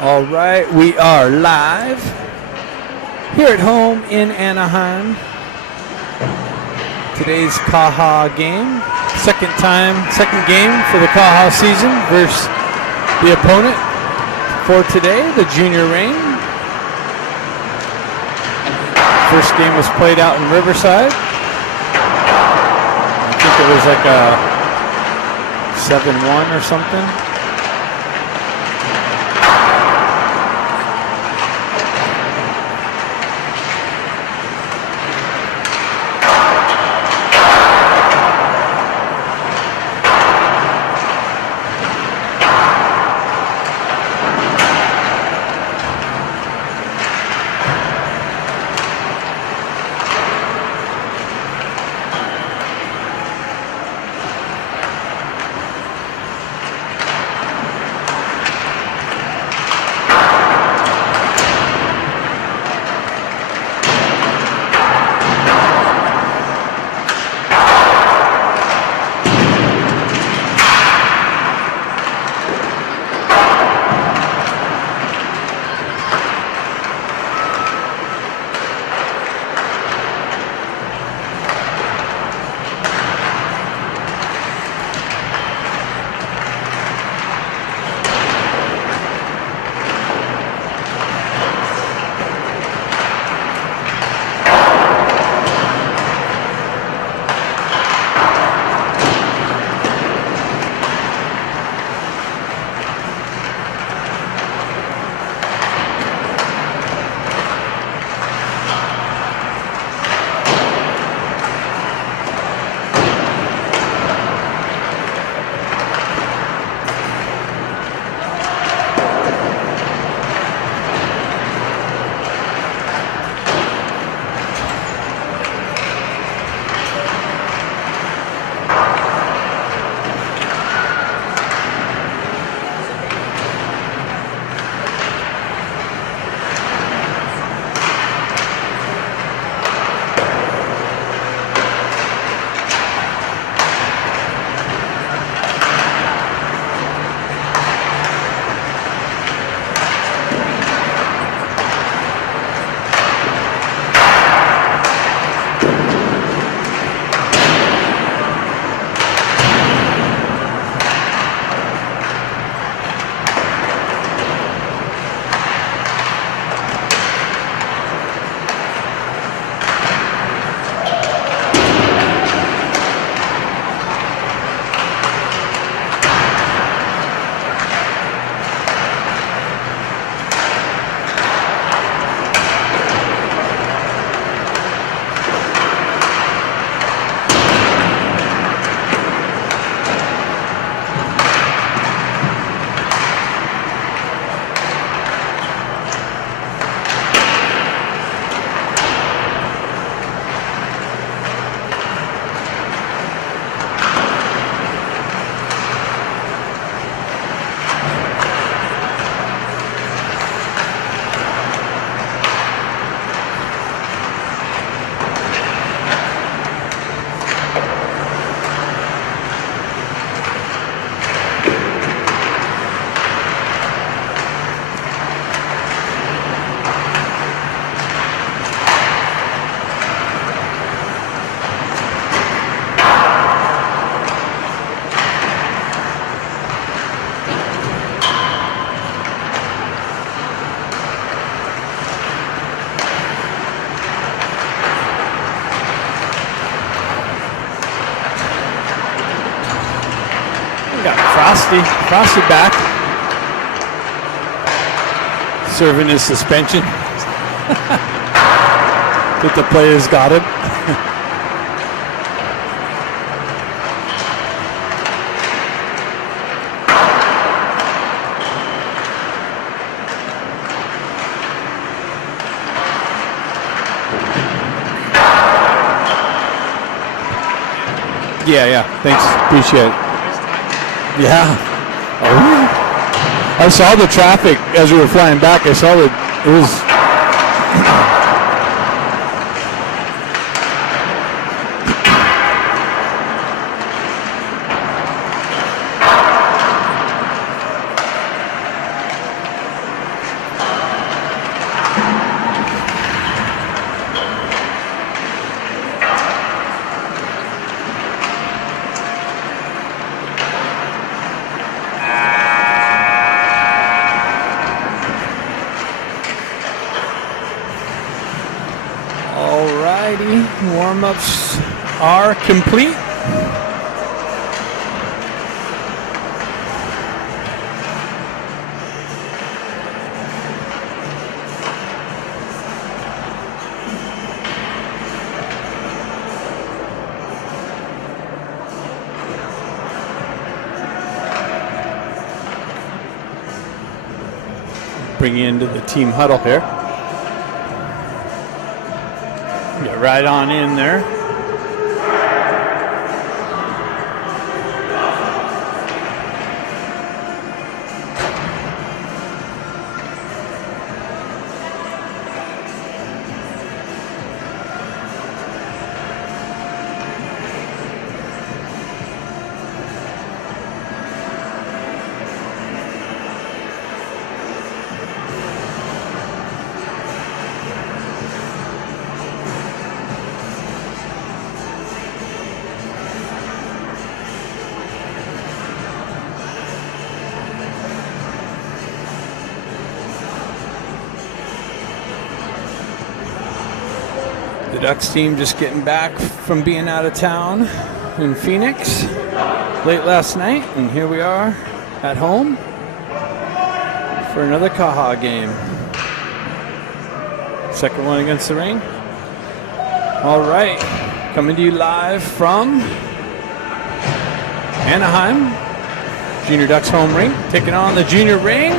All right, we are live here at home in Anaheim. Today's CAHA game, second game for the CAHA season versus the opponent for today, the Junior Reign. First game was played out in Riverside. I think it was like a 7-1 or something. Frosty back, serving his suspension. But the players got him. Yeah, thanks, appreciate it. Yeah. I saw the traffic as we were flying back. I saw that it was. Warm-ups are complete. Bring you into the team huddle here. Get right on in there. The Ducks team just getting back from being out of town in Phoenix late last night, and here we are at home for another CAHA game. Second one against the Reign. All right, coming to you live from Anaheim. Junior Ducks home rink taking on the Junior Reign,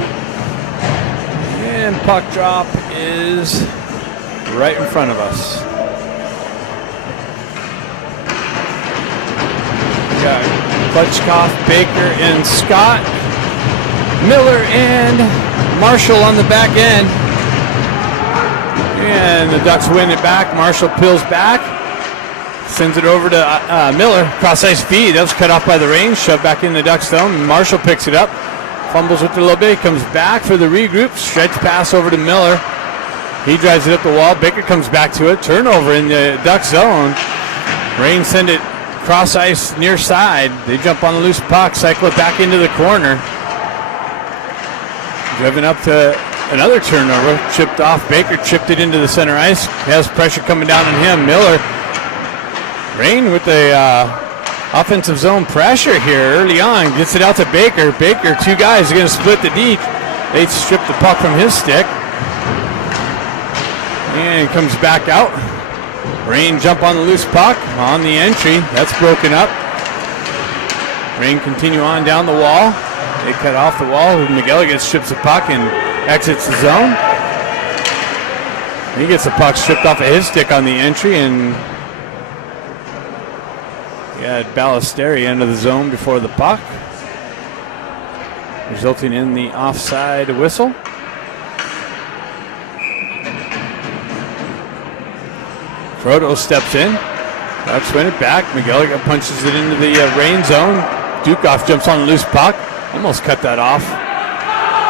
and puck drop is right in front of us. Got Klutchkoff, Baker, and Scott. Miller and Marshall on the back end. And the Ducks win it back. Marshall peels back. Sends it over to Miller. Cross-ice feed. That was cut off by the Reign. Shoved back in the Ducks zone. Marshall picks it up. Fumbles with it a little bit. Comes back for the regroup. Stretch pass over to Miller. He drives it up the wall. Baker comes back to it. Turnover in the Ducks zone. Reign send it cross ice near side. They jump on the loose puck, cycle it back into the corner. Driven up to another turnover, chipped off. Baker chipped it into the center ice. Has pressure coming down on him. Miller. Reign with the offensive zone pressure here early on. Gets it out to Baker. Baker, two guys are going to split the D. They strip the puck from his stick. And comes back out. Reign jump on the loose puck on the entry. That's broken up. Reign continue on down the wall. They cut off the wall. McGilligan strips the puck and exits the zone. He gets the puck stripped off of his stick on the entry, and had Ballesteri into the zone before the puck, resulting in the offside whistle. Frodo steps in. Ducks win it back. McGilligan punches it into the Reign zone. Dukoff jumps on the loose puck. Almost cut that off.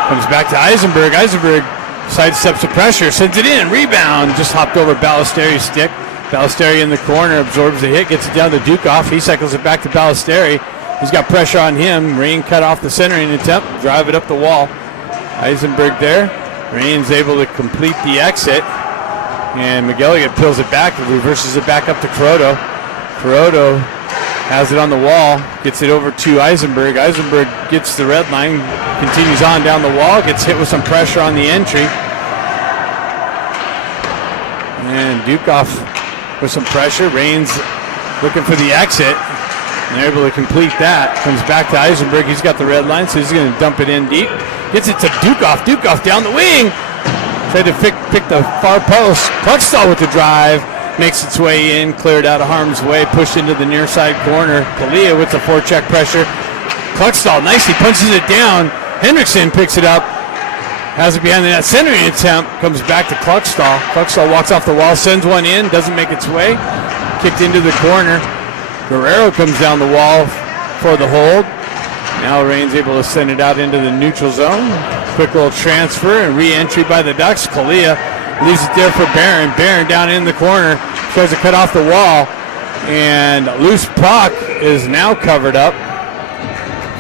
Comes back to Eisenberg. Eisenberg sidesteps the pressure. Sends it in. Rebound. Just hopped over Ballesteri's stick. Ballesteri in the corner. Absorbs the hit. Gets it down to Dukoff. He cycles it back to Ballesteri. He's got pressure on him. Reign cut off the centering attempt. Drive it up the wall. Eisenberg there. Reign's able to complete the exit. And McGilligan peels it back, reverses it back up to Croto. Croto has it on the wall, gets it over to Eisenberg. Eisenberg gets the red line, continues on down the wall, gets hit with some pressure on the entry. And Dukoff with some pressure. Reign's looking for the exit, and they're able to complete that. Comes back to Eisenberg, he's got the red line, so he's going to dump it in deep. Gets it to Dukoff. Dukoff down the wing. Tried to pick the far post. Klutchkoff with the drive. Makes its way in. Cleared out of harm's way. Pushed into the near side corner. Kalia with the forecheck pressure. Klutchkoff nicely punches it down. Hendrickson picks it up. Has it behind the net. Centering attempt. Comes back to Klutchkoff. Klutchkoff walks off the wall. Sends one in. Doesn't make its way. Kicked into the corner. Guerrero comes down the wall for the hold. Now Reign's able to send it out into the neutral zone. Quick little transfer and re-entry by the Ducks. Kalia leaves it there for Barron. Barron down in the corner. Tries to cut off the wall. And loose puck is now covered up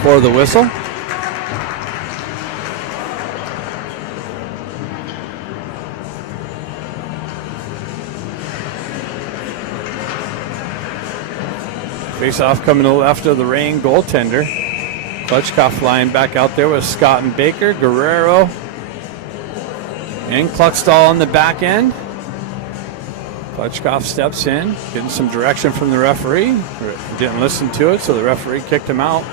for the whistle. Face off coming to the left of the Rain goaltender. Klutchkoff lying back out there with Scott and Baker, Guerrero, and Kluckstall on the back end. Klutchkoff steps in, getting some direction from the referee. Didn't listen to it, so the referee kicked him out.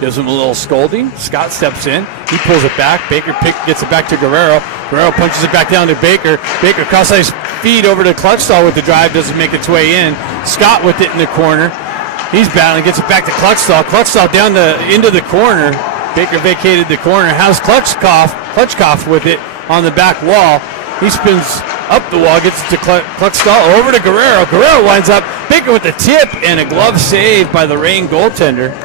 Gives him a little scolding. Scott steps in. He pulls it back. Baker gets it back to Guerrero. Guerrero punches it back down to Baker. Baker cross-ice feed over to Kluckstall with the drive. Doesn't make its way in. Scott with it in the corner. He's battling. Gets it back to Kluckstall. Kluckstall down into the corner. Baker vacated the corner. Has Klutchkoff with it on the back wall. He spins up the wall. Gets it to Kluckstall. Over to Guerrero. Guerrero winds up. Baker with the tip and a glove save by the Rain goaltender.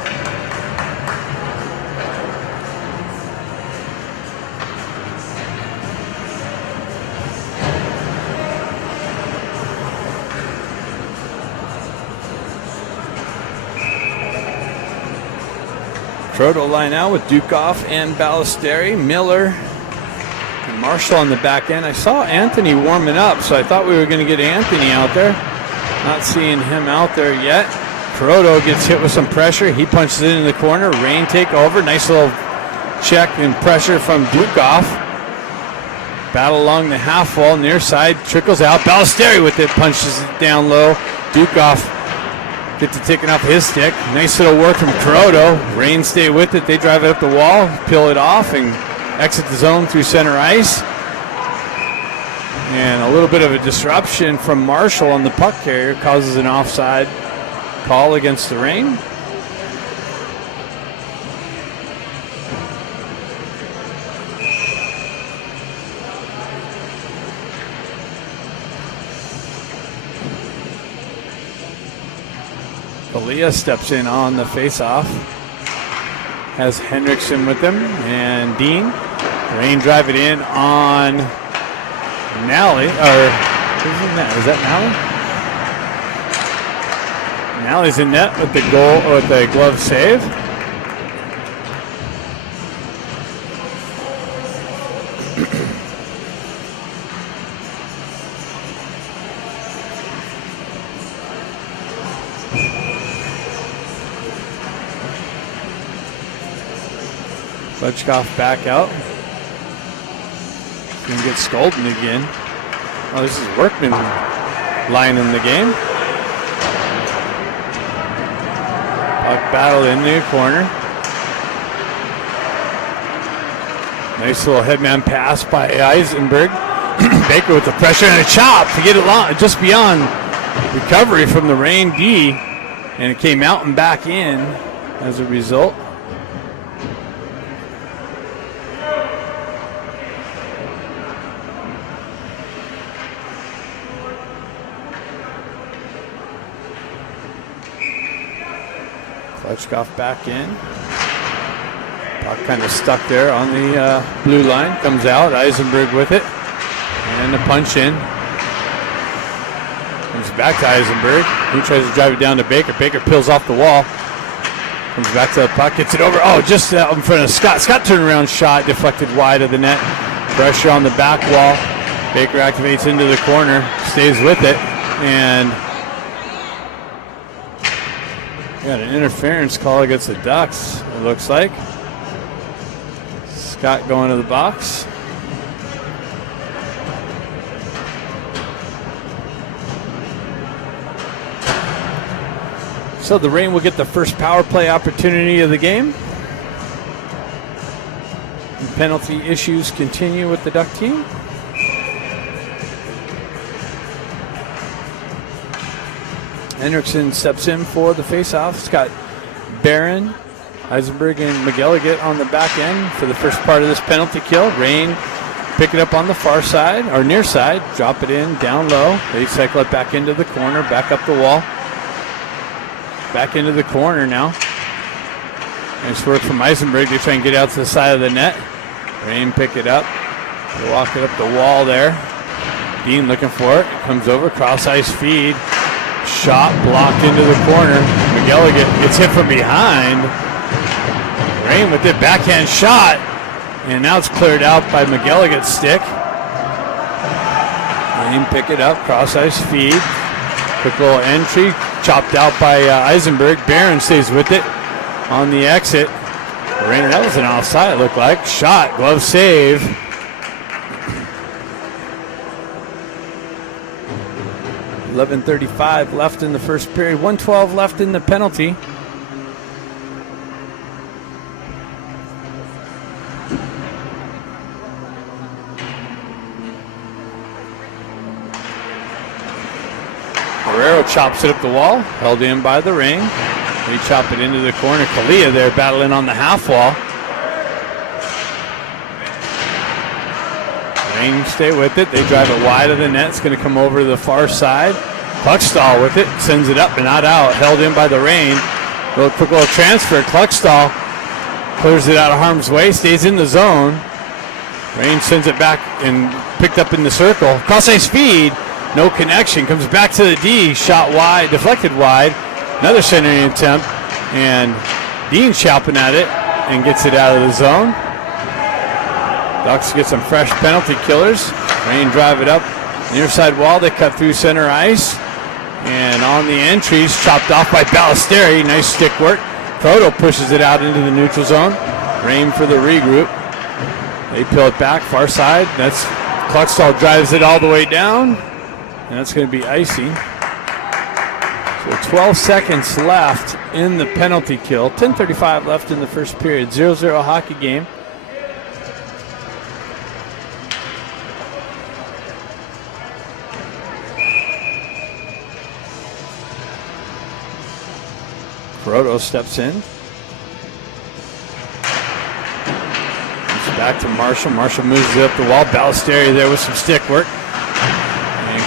Troto line out with Dukoff and Ballesteri, Miller, and Marshall on the back end. I saw Anthony warming up, so I thought we were going to get Anthony out there. Not seeing him out there yet. Troto gets hit with some pressure. He punches it in the corner. Rain take over. Nice little check and pressure from Dukoff. Battle along the half wall, near side, trickles out. Ballesteri with it, punches it down low. Dukoff gets it taken off his stick. Nice little work from Troto. Rain stay with it. They drive it up the wall, peel it off, and exit the zone through center ice. And a little bit of a disruption from Marshall on the puck carrier causes an offside call against the Rain. Kalia steps in on the face-off. Has Hendrickson with him and Dean. Rain drive it in on Nally. Is that Nally? Nally's in net with the glove save. Klutchkoff back out. Gonna get scolded again. Oh, this is Workman line in the game. Puck battle in the corner. Nice little headman pass by Eisenberg. Baker with the pressure and a chop to get it long, just beyond recovery from the Rain D, and it came out and back in as a result. Klutchkoff back in. Puck kind of stuck there on the blue line. Comes out. Eisenberg with it. And the punch in. Comes back to Eisenberg. He tries to drive it down to Baker. Baker peels off the wall. Comes back to the puck. Gets it over. Oh, just out in front of Scott. Scott turnaround shot. Deflected wide of the net. Pressure on the back wall. Baker activates into the corner. Stays with it. And got an interference call against the Ducks, it looks like. Scott going to the box. So the Rain will get the first power play opportunity of the game. And penalty issues continue with the Duck team. Hendrickson steps in for the face-off. It's got Barron, Eisenberg, and McGilligan on the back end for the first part of this penalty kill. Rain pick it up on the far side, or near side, drop it in, down low. They cycle it back into the corner, back up the wall. Back into the corner now. Nice work from Eisenberg to try and get out to the side of the net. Rain pick it up. They walk it up the wall there. Dean looking for it. Comes over, cross-ice feed. Shot blocked into the corner. McGilligan gets hit from behind. Rain with it, backhand shot. And now it's cleared out by McGilligan's stick. Rain pick it up, cross-ice feed. Quick little entry, chopped out by Eisenberg. Barron stays with it on the exit. Rain, that was an offside, it looked like. Shot, glove save. .11:35 left in the first period. 1:12 left in the penalty. Guerrero chops it up the wall, held in by the ring. We chop it into the corner. Kalia there battling on the half wall. Rain stay with it. They drive it wide of the net. It's going to come over to the far side. Kluckstall with it, sends it up but not out. Held in by the Rain. Quick little transfer. Kluckstall clears it out of harm's way, stays in the zone. Rain sends it back and picked up in the circle. Cross ice feed. No connection. Comes back to the D. Shot wide, deflected wide. Another centering attempt. And Dean chopping at it and gets it out of the zone. Ducks get some fresh penalty killers. Rain drive it up near side wall. They cut through center ice. And on the entries, chopped off by Ballesteri. Nice stick work. Proto pushes it out into the neutral zone. Rain for the regroup. They peel it back, far side. That's Kluckstall drives it all the way down. And that's going to be icing. So 12 seconds left in the penalty kill. 10:35 left in the first period. 0-0 hockey game. Proto steps in. It's back to Marshall. Marshall moves it up the wall. Ballesteri there with some stick work.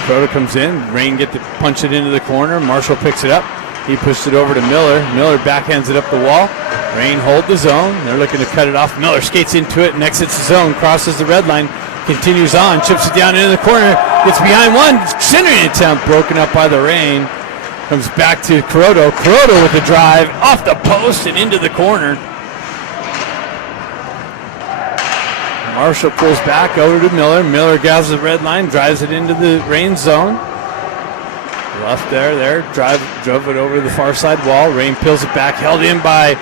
Proto comes in. Rain get to punch it into the corner. Marshall picks it up. He pushed it over to Miller. Miller backhands it up the wall. Rain hold the zone. They're looking to cut it off. Miller skates into it and exits the zone. Crosses the red line. Continues on. Chips it down into the corner. Gets behind one. Centering attempt broken up by the Rain. Comes back to Kuroto. Kuroto with the drive off the post and into the corner. Marshall pulls back over to Miller. Miller gathers the red line, drives it into the Rain zone. Left there, drove it over the far side wall. Rain peels it back, held in by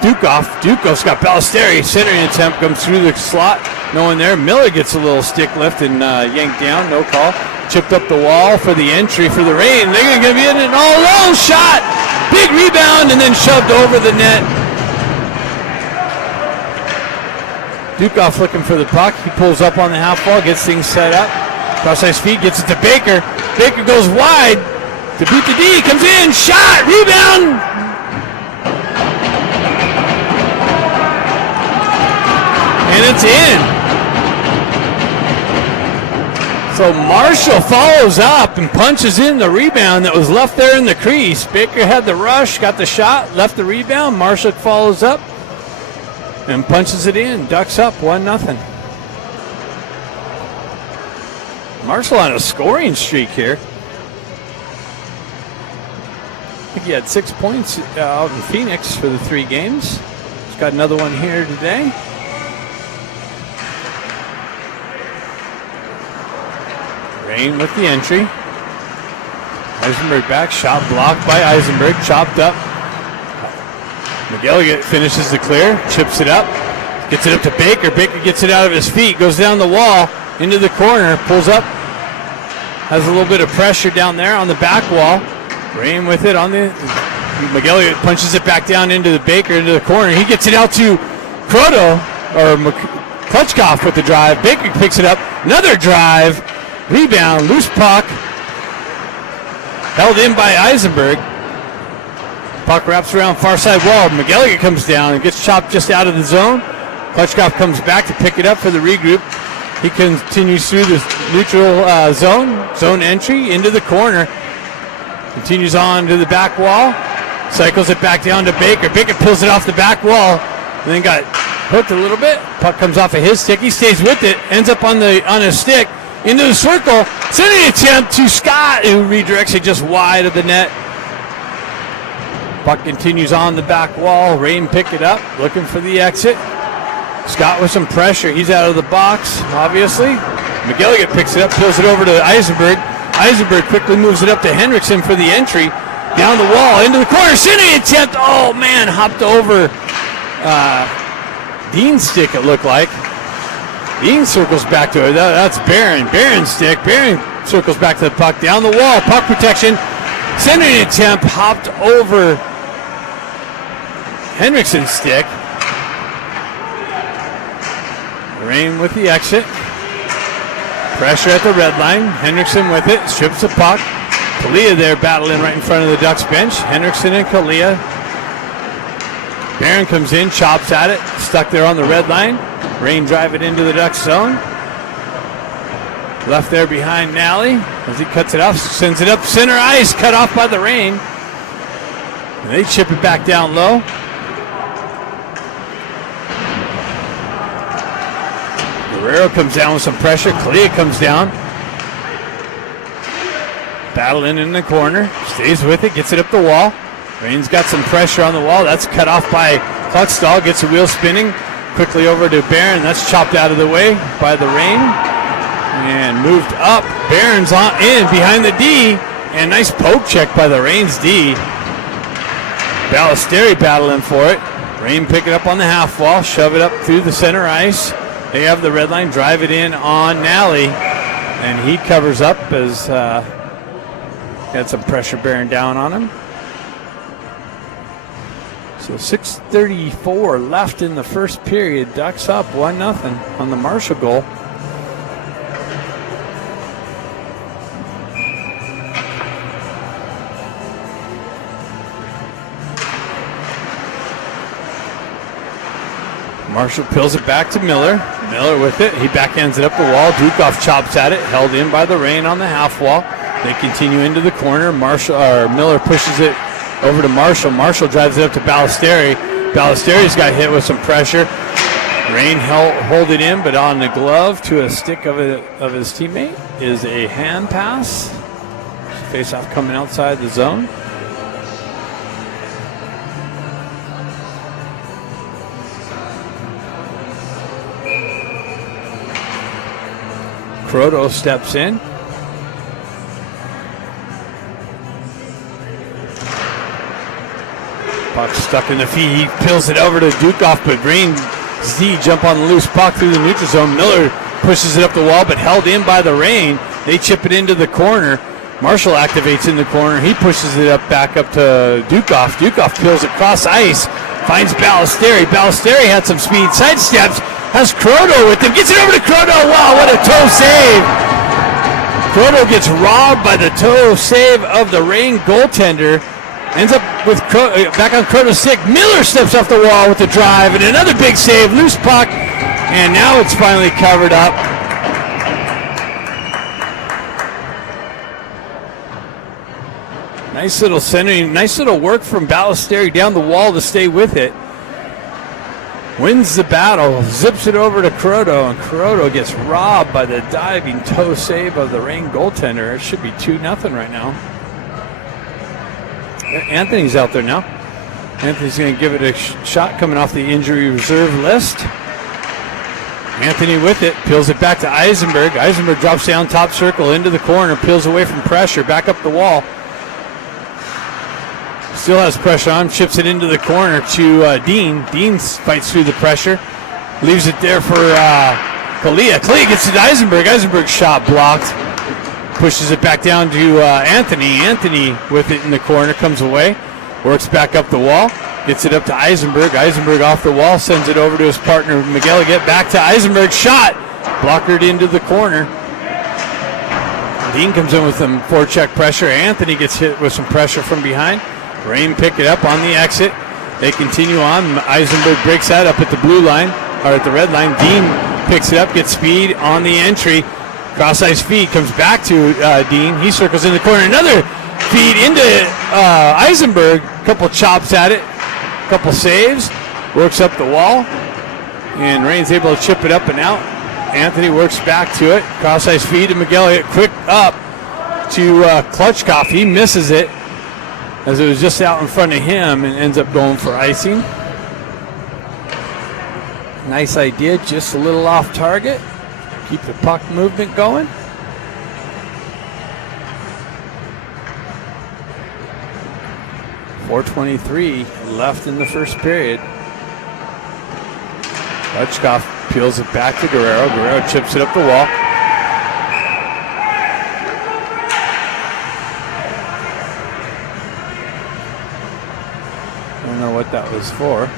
Dukoff. Dukoff's got Ballesteri. Centering attempt comes through the slot. No one there. Miller gets a little stick lift and yanked down. No call. Chipped up the wall for the entry for the Rain. They're going to be in an all-alone shot. Big rebound and then shoved over the net. Dukoff looking for the puck. He pulls up on the half wall, gets things set up. Cross ice feed, gets it to Baker. Baker goes wide to beat the D. Comes in, shot, rebound. And it's in. So Marshall follows up and punches in the rebound that was left there in the crease. Baker had the rush, got the shot, left the rebound. Marshall follows up and punches it in. Ducks up 1-0. Marshall on a scoring streak here. I think he had 6 points out in Phoenix for the 3 games. He's got another one here today. Rain with the entry. Eisenberg back, shot blocked by Eisenberg, chopped up. McGilligan finishes the clear, chips it up, gets it up to Baker. Baker gets it out of his feet, goes down the wall, into the corner, pulls up, has a little bit of pressure down there on the back wall. Rain with it on the, McGilligan punches it back down into the Baker, into the corner. He gets it out to Kroto, or Klutchkoff with the drive. Baker picks it up, another drive, rebound, loose puck, held in by Eisenberg. Puck wraps around far side wall. McGilligan comes down and gets chopped just out of the zone. Klutchkoff comes back to pick it up for the regroup. He continues through the neutral zone entry into the corner. Continues on to the back wall. Cycles it back down to Baker. Baker pulls it off the back wall and then got hooked a little bit. Puck comes off of his stick. He stays with it. Ends up on his stick into the circle. Sending attempt to Scott, who redirects it just wide of the net. Puck continues on the back wall. Rain pick it up, looking for the exit. Scott with some pressure. He's out of the box, obviously. McGilligan picks it up, pulls it over to Eisenberg. Eisenberg quickly moves it up to Hendrickson for the entry. Down the wall, into the corner, centering attempt. Oh man, hopped over Dean's stick, it looked like. Dean circles back to it. That's Barron. Barron's stick. Barron circles back to the puck. Down the wall, puck protection. Centering attempt, hopped over Hendrickson's stick. Reign with the exit. Pressure at the red line. Hendrickson with it. Strips the puck. Kalia there battling right in front of the Ducks bench. Hendrickson and Kalia. Barron comes in, chops at it. Stuck there on the red line. Reign drive it into the Ducks zone. Left there behind Nally as he cuts it off. Sends it up center ice. Cut off by the Reign. And they chip it back down low. Guerrero comes down with some pressure. Kalia comes down. Battling in the corner. Stays with it. Gets it up the wall. Reign's got some pressure on the wall. That's cut off by Klutzdal. Gets the wheel spinning. Quickly over to Barron. That's chopped out of the way by the Reign. And moved up. Barron's on in behind the D. And nice poke check by the Reign's D. Ballesteri battling for it. Reign pick it up on the half wall. Shove it up through the center ice. They have the red line. Drive it in on Nally. And he covers up as got some pressure bearing down on him. So 6:34 left in the first period. Ducks up 1-0 on the Marshall goal. Marshall pills it back to Miller. Miller with it. He backhands it up the wall. Dukov chops at it. Held in by the Reign on the half wall. They continue into the corner. Miller pushes it over to Marshall. Marshall drives it up to Ballesteri. Ballesteri's got hit with some pressure. Reign hold it in, but on the glove to a stick of his teammate is a hand pass. Face-off coming outside the zone. Croto steps in. Puck stuck in the feet. He peels it over to Dukov, but Reign's D jump on the loose puck through the neutral zone. Miller pushes it up the wall, but held in by the Reign. They chip it into the corner. Marshall activates in the corner. He pushes it back up to Dukov. Dukov peels it across ice. Finds Ballesteri. Ballesteri had some speed. Sidesteps. Has Croto with him. Gets it over to Croto. Wow, what a toe save. Croto gets robbed by the toe save of the Reign goaltender. Ends up with back on Croto's stick. Miller steps off the wall with the drive. And another big save. Loose puck. And now it's finally covered up. Nice little centering. Nice little work from Ballesteri down the wall to stay with it. Wins the battle, zips it over to Croto, and Croto gets robbed by the diving toe save of the Reign goaltender. It should be 2-0 right now. Anthony's out there now. Anthony's going to give it a shot coming off the injury reserve list. Anthony with it, peels it back to Eisenberg. Eisenberg drops down top circle into the corner, peels away from pressure, back up the wall. Still has pressure on, chips it into the corner to Dean. Dean fights through the pressure, leaves it there for Kalia. Kalia gets it to Eisenberg. Eisenberg's shot blocked. Pushes it back down to Anthony. Anthony with it in the corner, comes away, works back up the wall, gets it up to Eisenberg. Eisenberg off the wall, sends it over to his partner McGilligan. Back to Eisenberg, shot, blockered into the corner. Dean comes in with some forecheck pressure. Anthony gets hit with some pressure from behind. Reign pick it up on the exit. They continue on. Eisenberg breaks that up at the blue line, or at the red line. Dean picks it up, gets speed on the entry. Cross ice feed comes back to Dean. He circles in the corner. Another feed into Eisenberg. Couple chops at it. Couple saves. Works up the wall. And Reign's able to chip it up and out. Anthony works back to it. Cross ice feed to Miguel. Quick up to Klutchkov. He misses it, as it was just out in front of him, and ends up going for icing. Nice idea, just a little off target. Keep the puck movement going. 4:23 left in the first period. Klutchkov peels it back to Guerrero. Guerrero chips it up the wall. I don't know what that was for.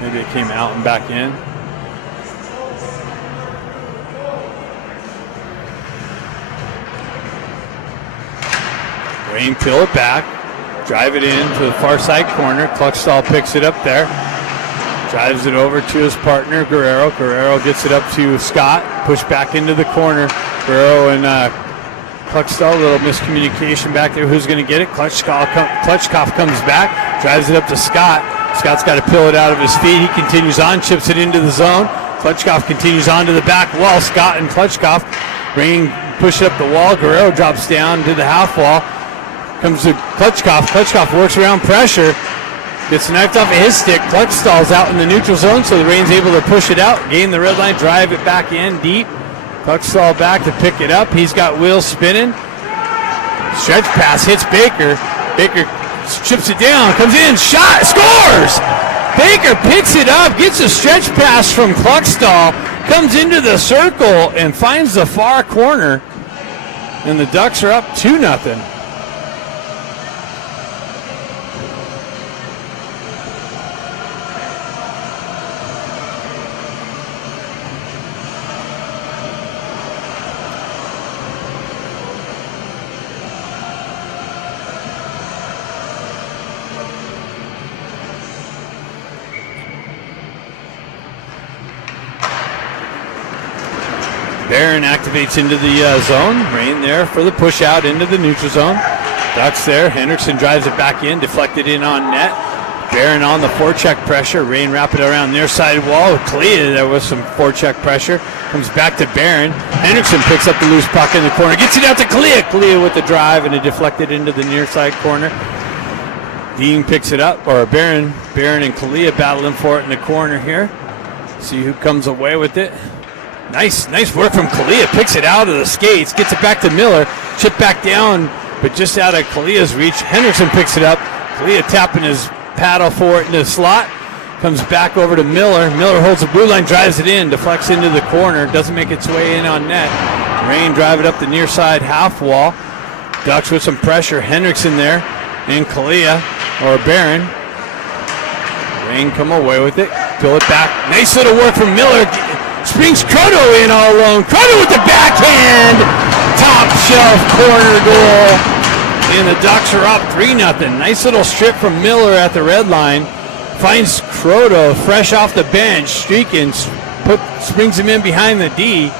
Maybe it came out and back in. Rain peel it back. Drive it in to the far side corner. Kluckstall picks it up there. Drives it over to his partner, Guerrero. Guerrero gets it up to Scott. Push back into the corner. Guerrero and Kluckstall, a little miscommunication back there. Who's going to get it? Klutchkov comes back. Drives it up to Scott. Scott's got to peel it out of his feet. He continues on, chips it into the zone. Klutchkov continues on to the back wall. Scott and Klutchkov. Rain push it up the wall. Guerrero drops down to the half wall. Comes to Klutchkov. Klutchkov works around pressure. Gets knifed off of his stick. Kluckstall's out in the neutral zone, so the Rain's able to push it out, gain the red line, drive it back in deep. Kluckstall back to pick it up. He's got wheels spinning. Stretch pass hits Baker. Baker chips it down, comes in, shot, scores! Baker picks it up, gets a stretch pass from Kluckstall, comes into the circle and finds the far corner, and the Ducks are up 2-0. Barron activates into the zone. Rain there for the push out into the neutral zone. Ducks there. Hendrickson drives it back in, deflected in on net. Barron on the forecheck pressure. Rain wrap it around near side wall. CAHA there was some forecheck pressure. Comes back to Barron. Hendrickson picks up the loose puck in the corner. Gets it out to CAHA. CAHA with the drive and it deflected into the near side corner. Dean picks it up, or Barron and CAHA battling for it in the corner here. See who comes away with it. Nice work from CAHA. Picks it out of the skates, gets it back to Miller. Chip back down, but just out of CAHA's reach. Hendrickson picks it up. CAHA tapping his paddle for it in the slot. Comes back over to Miller. Miller holds the blue line, drives it in, deflects into the corner. Doesn't make its way in on net. Rain drive it up the near side half wall. Ducks with some pressure. Hendrickson there, and CAHA, or Barron. Rain come away with it. Pull it back. Nice little work from Miller. Springs Croto in all alone. Croto with the backhand. Top shelf corner goal. And the Ducks are up 3-0. Nice little strip from Miller at the red line. Finds Croto fresh off the bench. Streaking. Springs him in behind the D.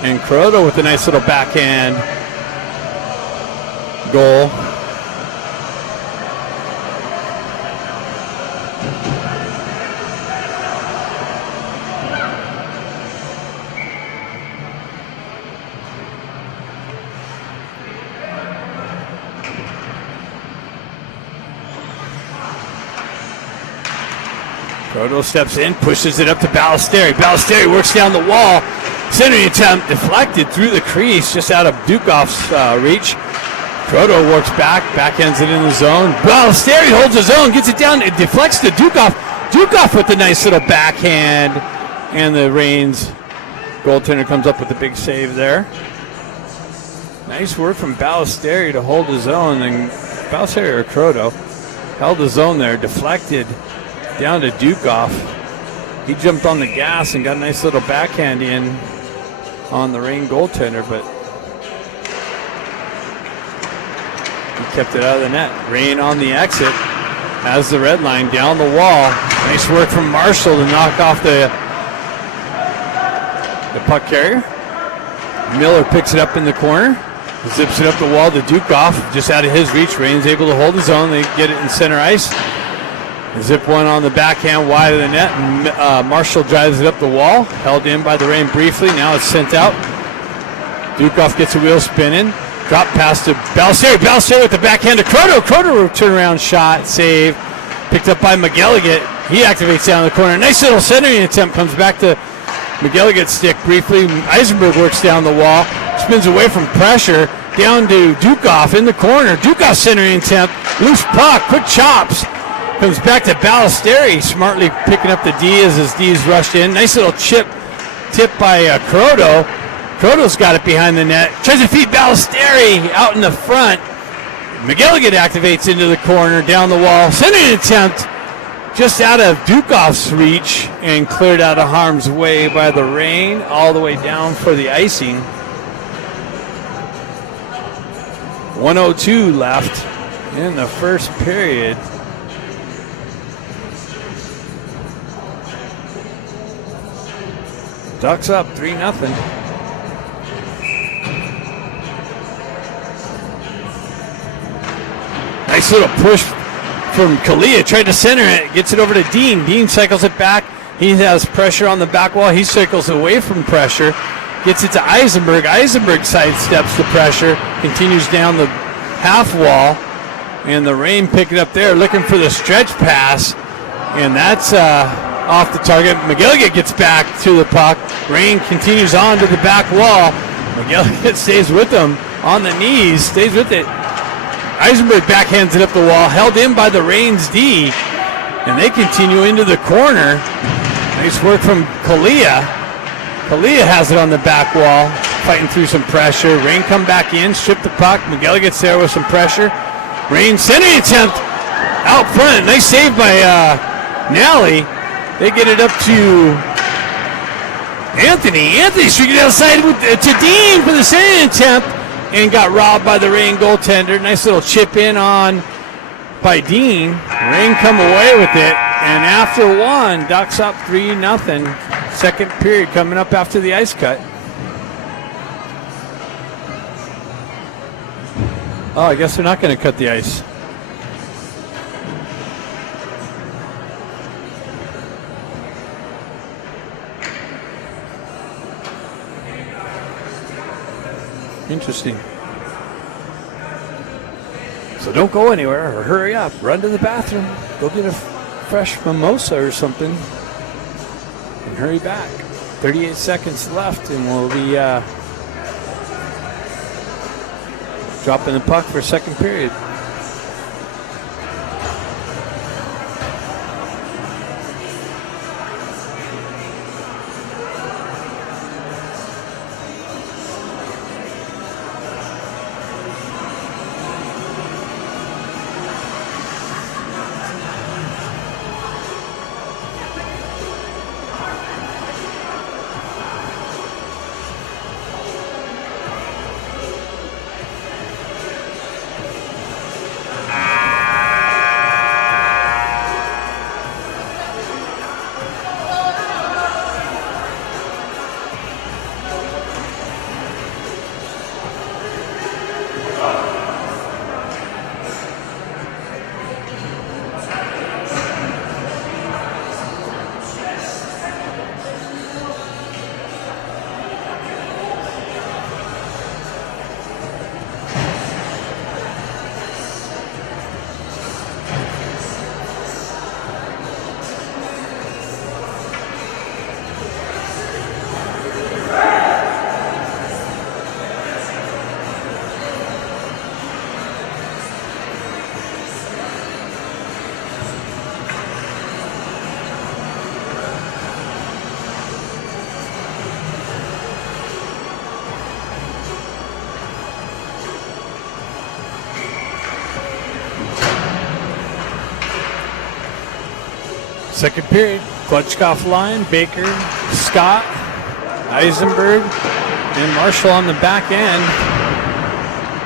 And Croto with a nice little backhand goal. Croto steps in, pushes it up to Ballesteri. Ballesteri works down the wall. Centering attempt deflected through the crease, just out of Dukoff's reach. Croto works back, backhands it in the zone. Ballesteri holds his own, gets it down, it deflects to Dukoff. Dukoff with a nice little backhand. And the Rain's goaltender comes up with a big save there. Nice work from Ballesteri to hold his own. And Ballesteri or Croto held his own there, deflected down to Dukoff. He jumped on the gas and got a nice little backhand in on the Rain goaltender, but he kept it out of the net. Rain on the exit has the red line down the wall. Nice work from Marshall to knock off the puck carrier. Miller picks it up in the corner, zips it up the wall to Dukoff, just out of his reach. Rain's able to hold his own. They get it in center ice. Zip one on the backhand wide of the net, and Marshall drives it up the wall. Held in by the Rain briefly. Now it's sent out. Dukoff gets a wheel spinning. Drop pass to Ballesteri. Ballesteri with the backhand to Croto. Croto turnaround shot, save. Picked up by McGilligan. He activates down the corner. Nice little centering attempt. Comes back to McGilligan's stick briefly. Eisenberg works down the wall. Spins away from pressure. down to Dukoff in the corner. Dukoff centering attempt. Loose puck. Quick chops. Comes back to Ballesteri. Smartly picking up the Diaz as Diaz rushed in. Nice little tip by Croto. Croto's got it behind the net. Tries to feed Ballesteri out in the front. McGilligan activates into the corner, down the wall. Centering attempt just out of Dukoff's reach and cleared out of harm's way by the rain, all the way down for the icing. 1:02 left in the first period. Ducks up 3-0. Nice little push from Kalia. Tried to center it. Gets it over to Dean. Dean cycles it back. He has pressure on the back wall. He cycles away from pressure. Gets it to Eisenberg. Eisenberg sidesteps the pressure. Continues down the half wall. And the Rain picking up there. Looking for the stretch pass. And that's off the target. McGilligan gets back to the puck. Rain continues on to the back wall. McGilligan stays with them on the knees. Stays with it. Eisenberg backhands it up the wall, held in by the Rain's D, and they continue into the corner. Nice work from Kalia. Kalia has it on the back wall, fighting through some pressure. Rain come back in, strip the puck. Miguel gets there with some pressure. Rain centering attempt out front. Nice save by Nally. They get it up to Anthony. Anthony streaking outside to Dean for the centering attempt. And got robbed by the Rain goaltender. Nice little chip in on by Dean. Rain come away with it. And after one, Ducks up 3-0. Second period coming up after the ice cut. Oh, I guess they're not going to cut the ice. Interesting. So don't go anywhere or hurry up. Run to the bathroom. Go get a fresh mimosa or something. And hurry back. 38 seconds left and we'll be dropping the puck for second period. Second period, Klutchkov line, Baker, Scott, Eisenberg, and Marshall on the back end,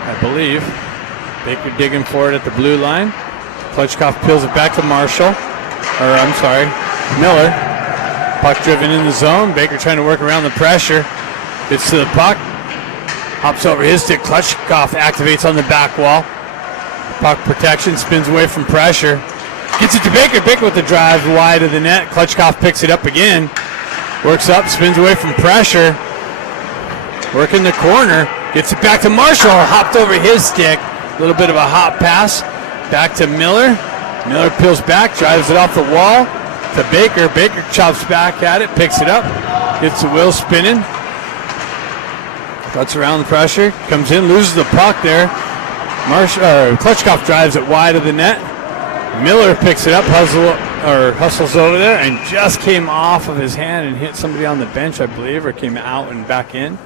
I believe. Baker digging for it at the blue line. Klutchkov peels it back to Marshall, Miller. Puck driven in the zone. Baker trying to work around the pressure. Gets to the puck, hops over his stick. Klutchkov activates on the back wall. Puck protection, spins away from pressure. Gets it to Baker. Baker with the drive wide of the net. Klutchkov picks it up again. Works up, spins away from pressure. Working the corner. Gets it back to Marshall. Hopped over his stick. A little bit of a hop pass. Back to Miller. Miller peels back, drives it off the wall to Baker. Baker chops back at it, picks it up. Gets the wheel spinning. Cuts around the pressure, comes in, loses the puck there. Klitschko drives it wide of the net. Miller picks it up, hustles over there, and just came off of his hand and hit somebody on the bench, I believe, or came out and back in.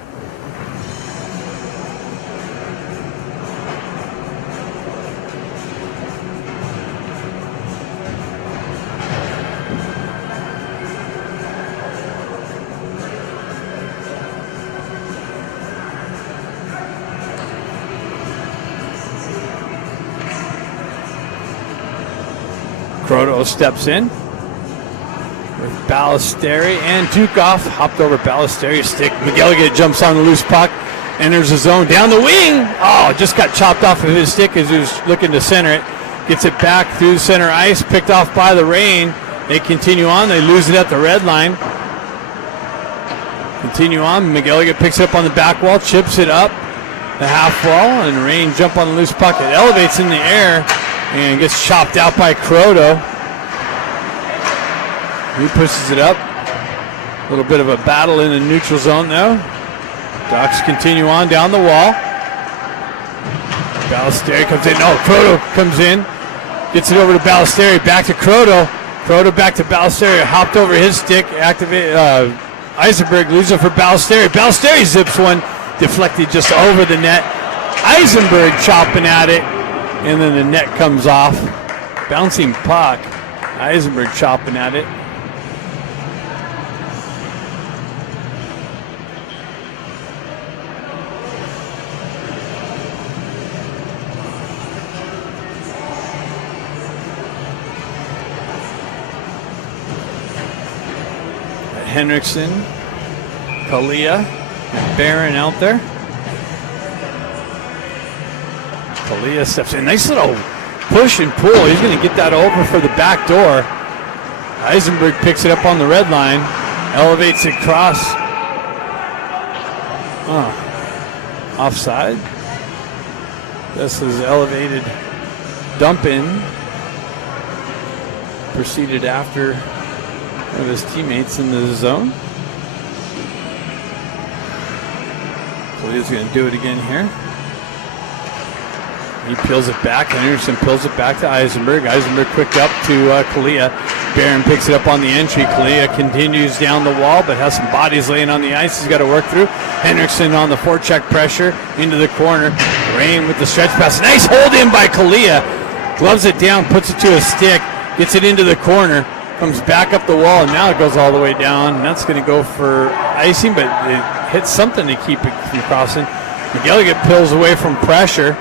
Croto steps in with Ballesteri and Dukov. Hopped over Ballesteri's stick. McGilligan jumps on the loose puck, enters the zone down the wing. Oh, just got chopped off of his stick as he was looking to center it. Gets it back through center ice, picked off by the Reign. They continue on. They lose it at the red line. Continue on. McGilligan picks it up on the back wall, chips it up the half wall, and Reign jump on the loose puck. It elevates in the air and gets chopped out by Croto. He pushes it up. A little bit of a battle in the neutral zone though. Ducks continue on down the wall. Ballesteri comes in. No, Croto comes in. Gets it over to Ballesteri. Back to Croto. Croto back to Ballesteri. Hopped over his stick. Activate. Eisenberg loses it for Ballesteri. Ballesteri zips one. Deflected just over the net. Eisenberg chopping at it. And then the net comes off. Bouncing puck. Eisenberg chopping at it. Henriksen, Kalia, and Barron out there. Kalia steps in. Nice little push and pull. He's going to get that over for the back door. Eisenberg picks it up on the red line. Elevates it across. Offside. This is elevated dump in. Proceeded after one of his teammates in the zone. Kalia's going to do it again here. He peels it back. Anderson peels it back to Eisenberg. Eisenberg quick up to Kalia. Barron picks it up on the entry. Kalia continues down the wall, but has some bodies laying on the ice he's got to work through. Henriksen on the forecheck pressure into the corner. Reign with the stretch pass. Nice hold in by Kalia. Gloves it down, puts it to his stick, gets it into the corner, comes back up the wall, and now it goes all the way down. And that's going to go for icing, but it hits something to keep it from crossing. McGilligan pulls away from pressure.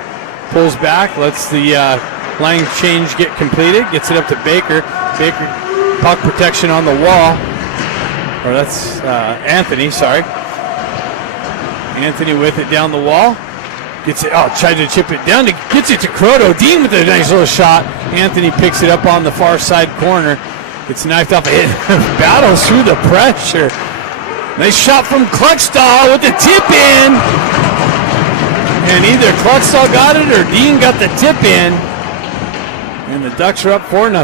Pulls back, lets the line change get completed, gets it up to Baker. Baker, puck protection on the wall. Or that's Anthony, sorry. Anthony with it down the wall. Gets it, tried to chip it down, gets it to Croto. Dean with a nice little shot. Anthony picks it up on the far side corner. Gets knifed off a hit. Battles through the pressure. Nice shot from Klitschko with the tip in. And either Klitschko got it or Dean got the tip in. And the Ducks are up 4-0.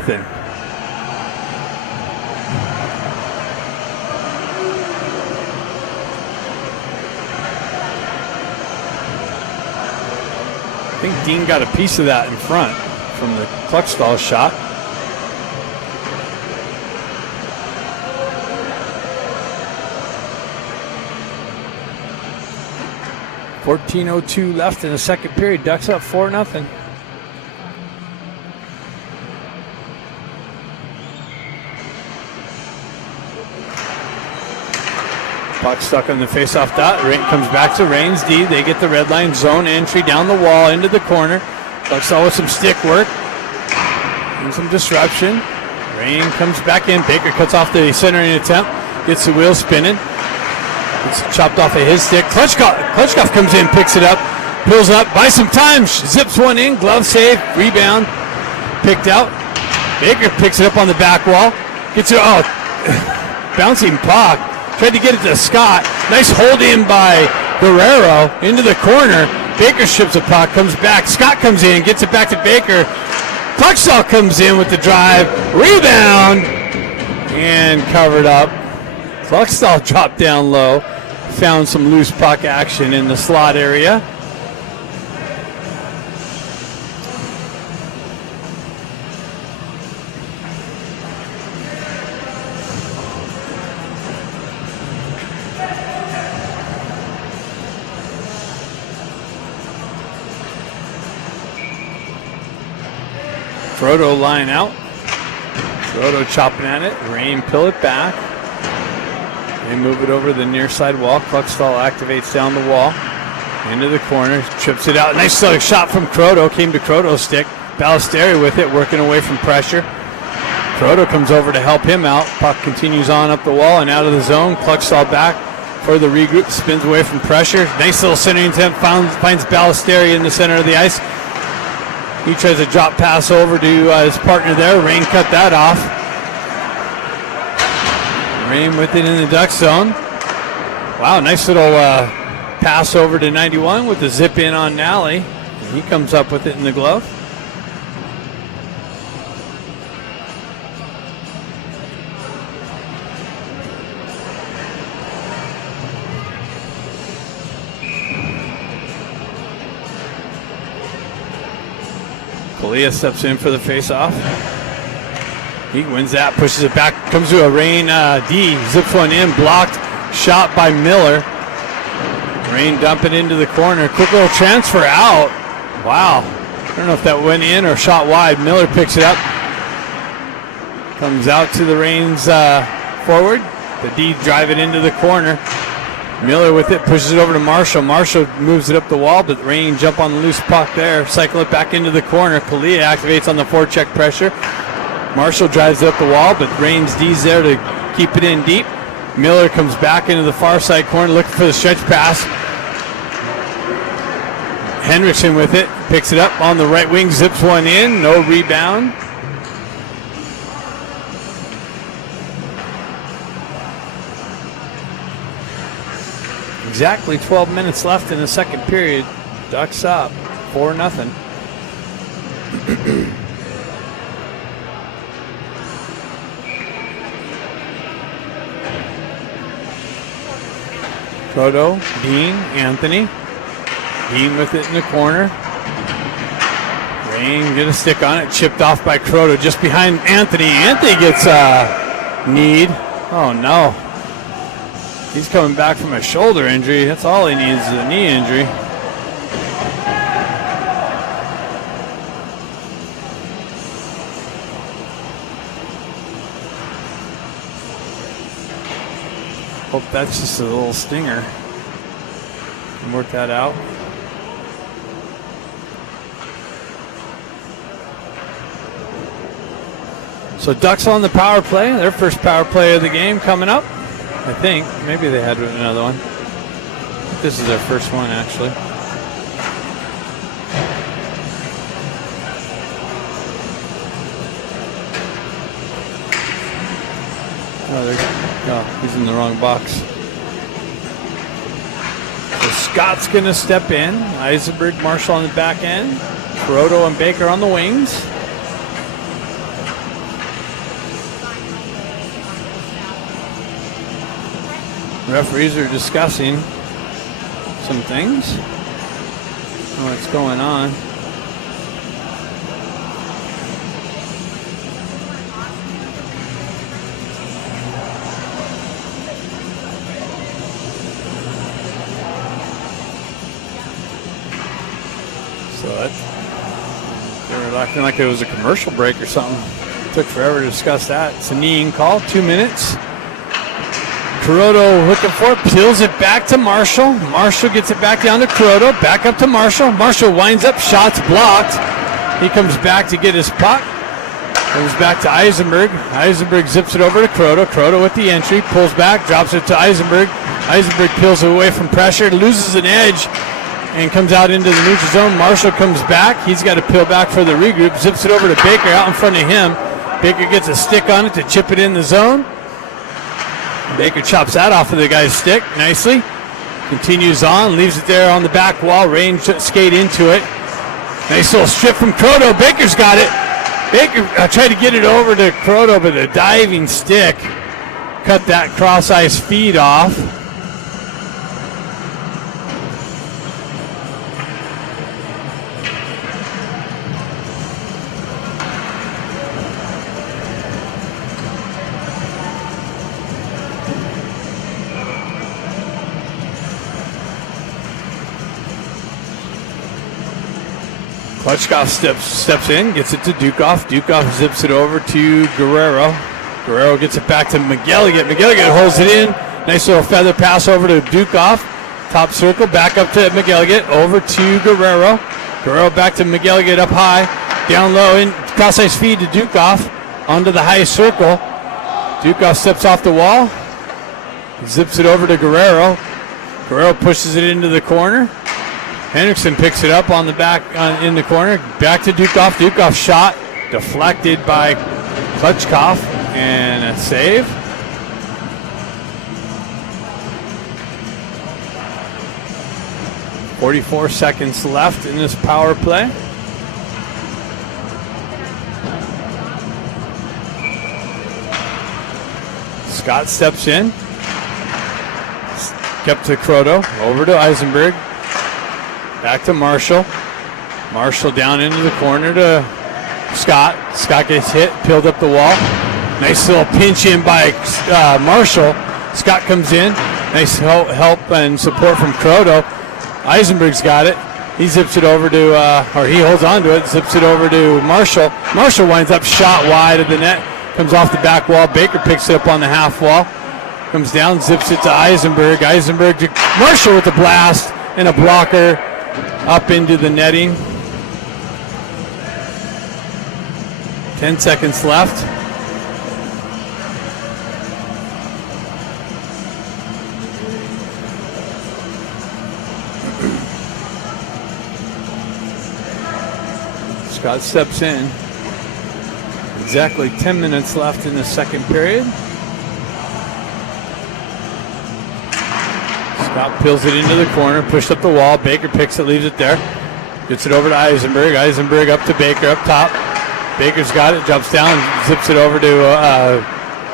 I think Dean got a piece of that in front from the Klitschko shot. .14:02 left in the second period. Ducks up 4-0. Puck stuck on the face-off dot. Rain comes back to Reigns D. They get the red line zone entry down the wall into the corner. Ducks with some stick work and some disruption. Rain comes back in. Baker cuts off the centering attempt. Gets the wheel spinning. It's chopped off of his stick. Klitschko comes in, picks it up, pulls up, buys some time, zips one in, glove save, rebound, picked out. Baker picks it up on the back wall, gets it, bouncing puck, tried to get it to Scott. Nice hold in by Guerrero into the corner. Baker ships a puck, comes back. Scott comes in, gets it back to Baker. Klitschko comes in with the drive, rebound, and covered up. Klitschko dropped down low. found some loose puck action in the slot area. Frodo line out. Frodo chopping at it. Rain pill it back. They move it over the near side wall. Cluckstall activates down the wall. Into the corner. Trips it out. Nice shot from Croto. Came to Croto's stick. Ballesteri with it. Working away from pressure. Croto comes over to help him out. Puck continues on up the wall and out of the zone. Cluckstall back for the regroup. Spins away from pressure. Nice little centering attempt. Finds Ballesteri in the center of the ice. He tries to drop pass over to his partner there. Rain cut that off. Rain with it in the duck zone. Wow, nice little pass over to 91 with the zip in on Nally. He comes up with it in the glove. Kalia steps in for the face-off. He wins that, pushes it back, comes to a Rain D, zips one in, blocked, shot by Miller. Rain dumping into the corner, quick little transfer out. Wow, I don't know if that went in or shot wide. Miller picks it up, comes out to the Rain's forward. The D drive it into the corner. Miller with it, pushes it over to Marshall. Marshall moves it up the wall, but Rain jump on the loose puck there, cycle it back into the corner. Kalia activates on the forecheck pressure. Marshall drives it up the wall, but Rain's D's there to keep it in deep. Miller comes back into the far side corner looking for the stretch pass. Henriksen with it, picks it up on the right wing, zips one in, no rebound. Exactly 12 minutes left in the second period. Ducks up 4-0. Proto, Dean, Anthony. Dean with it in the corner. Rain get a stick on it, chipped off by Croto just behind Anthony. Anthony gets a need. Oh no. He's coming back from a shoulder injury. That's all he needs is a knee injury. Hope that's just a little stinger. Can work that out. So Ducks on the power play. Their first power play of the game coming up. I think. Maybe they had another one. This is their first one, actually. Oh, he's in the wrong box. So Scott's going to step in. Eisenberg, Marshall on the back end. Proto and Baker on the wings. Referees are discussing some things. What's going on? So they were acting like it was a commercial break or something. Took forever to discuss that. It's a kneeing call, 2 minutes. Croto looking for it, peels it back to Marshall. Marshall gets it back down to Croto, back up to Marshall. Marshall winds up, shots blocked. He comes back to get his puck. Comes back to Eisenberg. Eisenberg zips it over to Croto. Croto with the entry, pulls back, drops it to Eisenberg. Eisenberg peels it away from pressure, loses an edge, and comes out into the neutral zone. Marshall comes back. He's got to peel back for the regroup, zips it over to Baker out in front of him. Baker gets a stick on it to chip it in the zone. Baker chops that off of the guy's stick nicely. Continues on, leaves it there on the back wall. Rain skate into it. Nice little strip from Croto. Baker's got it. Baker tried to get it over to Croto, but a diving stick cut that cross-ice feed off. Klutchkov steps in, gets it to Dukoff. Dukoff zips it over to Guerrero. Guerrero gets it back to McGilligan. McGilligan holds it in. Nice little feather pass over to Dukoff. Top circle, back up to McGilligan. Over to Guerrero. Guerrero back to McGilligan up high. Down low, in cross-ice feed to Dukoff. Onto the high circle. Dukoff steps off the wall. Zips it over to Guerrero. Guerrero pushes it into the corner. Henriksen picks it up on the back in the corner. Back to Dukoff. Dukoff shot deflected by Klutchkov and a save. .44 seconds left in this power play. Scott steps in. Kept to Kroto. Over to Eisenberg. Back to Marshall. Marshall down into the corner to Scott. Scott gets hit, peeled up the wall. Nice little pinch in by Marshall. Scott comes in. Nice help and support from Kroto. Eisenberg's got it. He zips it over to, or he holds on to it, zips it over to Marshall. Marshall winds up shot wide of the net. Comes off the back wall. Baker picks it up on the half wall. Comes down, zips it to Eisenberg. Eisenberg to Marshall with a blast and a blocker up into the netting. 10 seconds left. Scott steps in. Exactly 10 minutes left in the second period. Scott peels it into the corner, pushed up the wall. Baker picks it, leaves it there. Gets it over to Eisenberg. Eisenberg up to Baker up top. Baker's got it, jumps down, zips it over to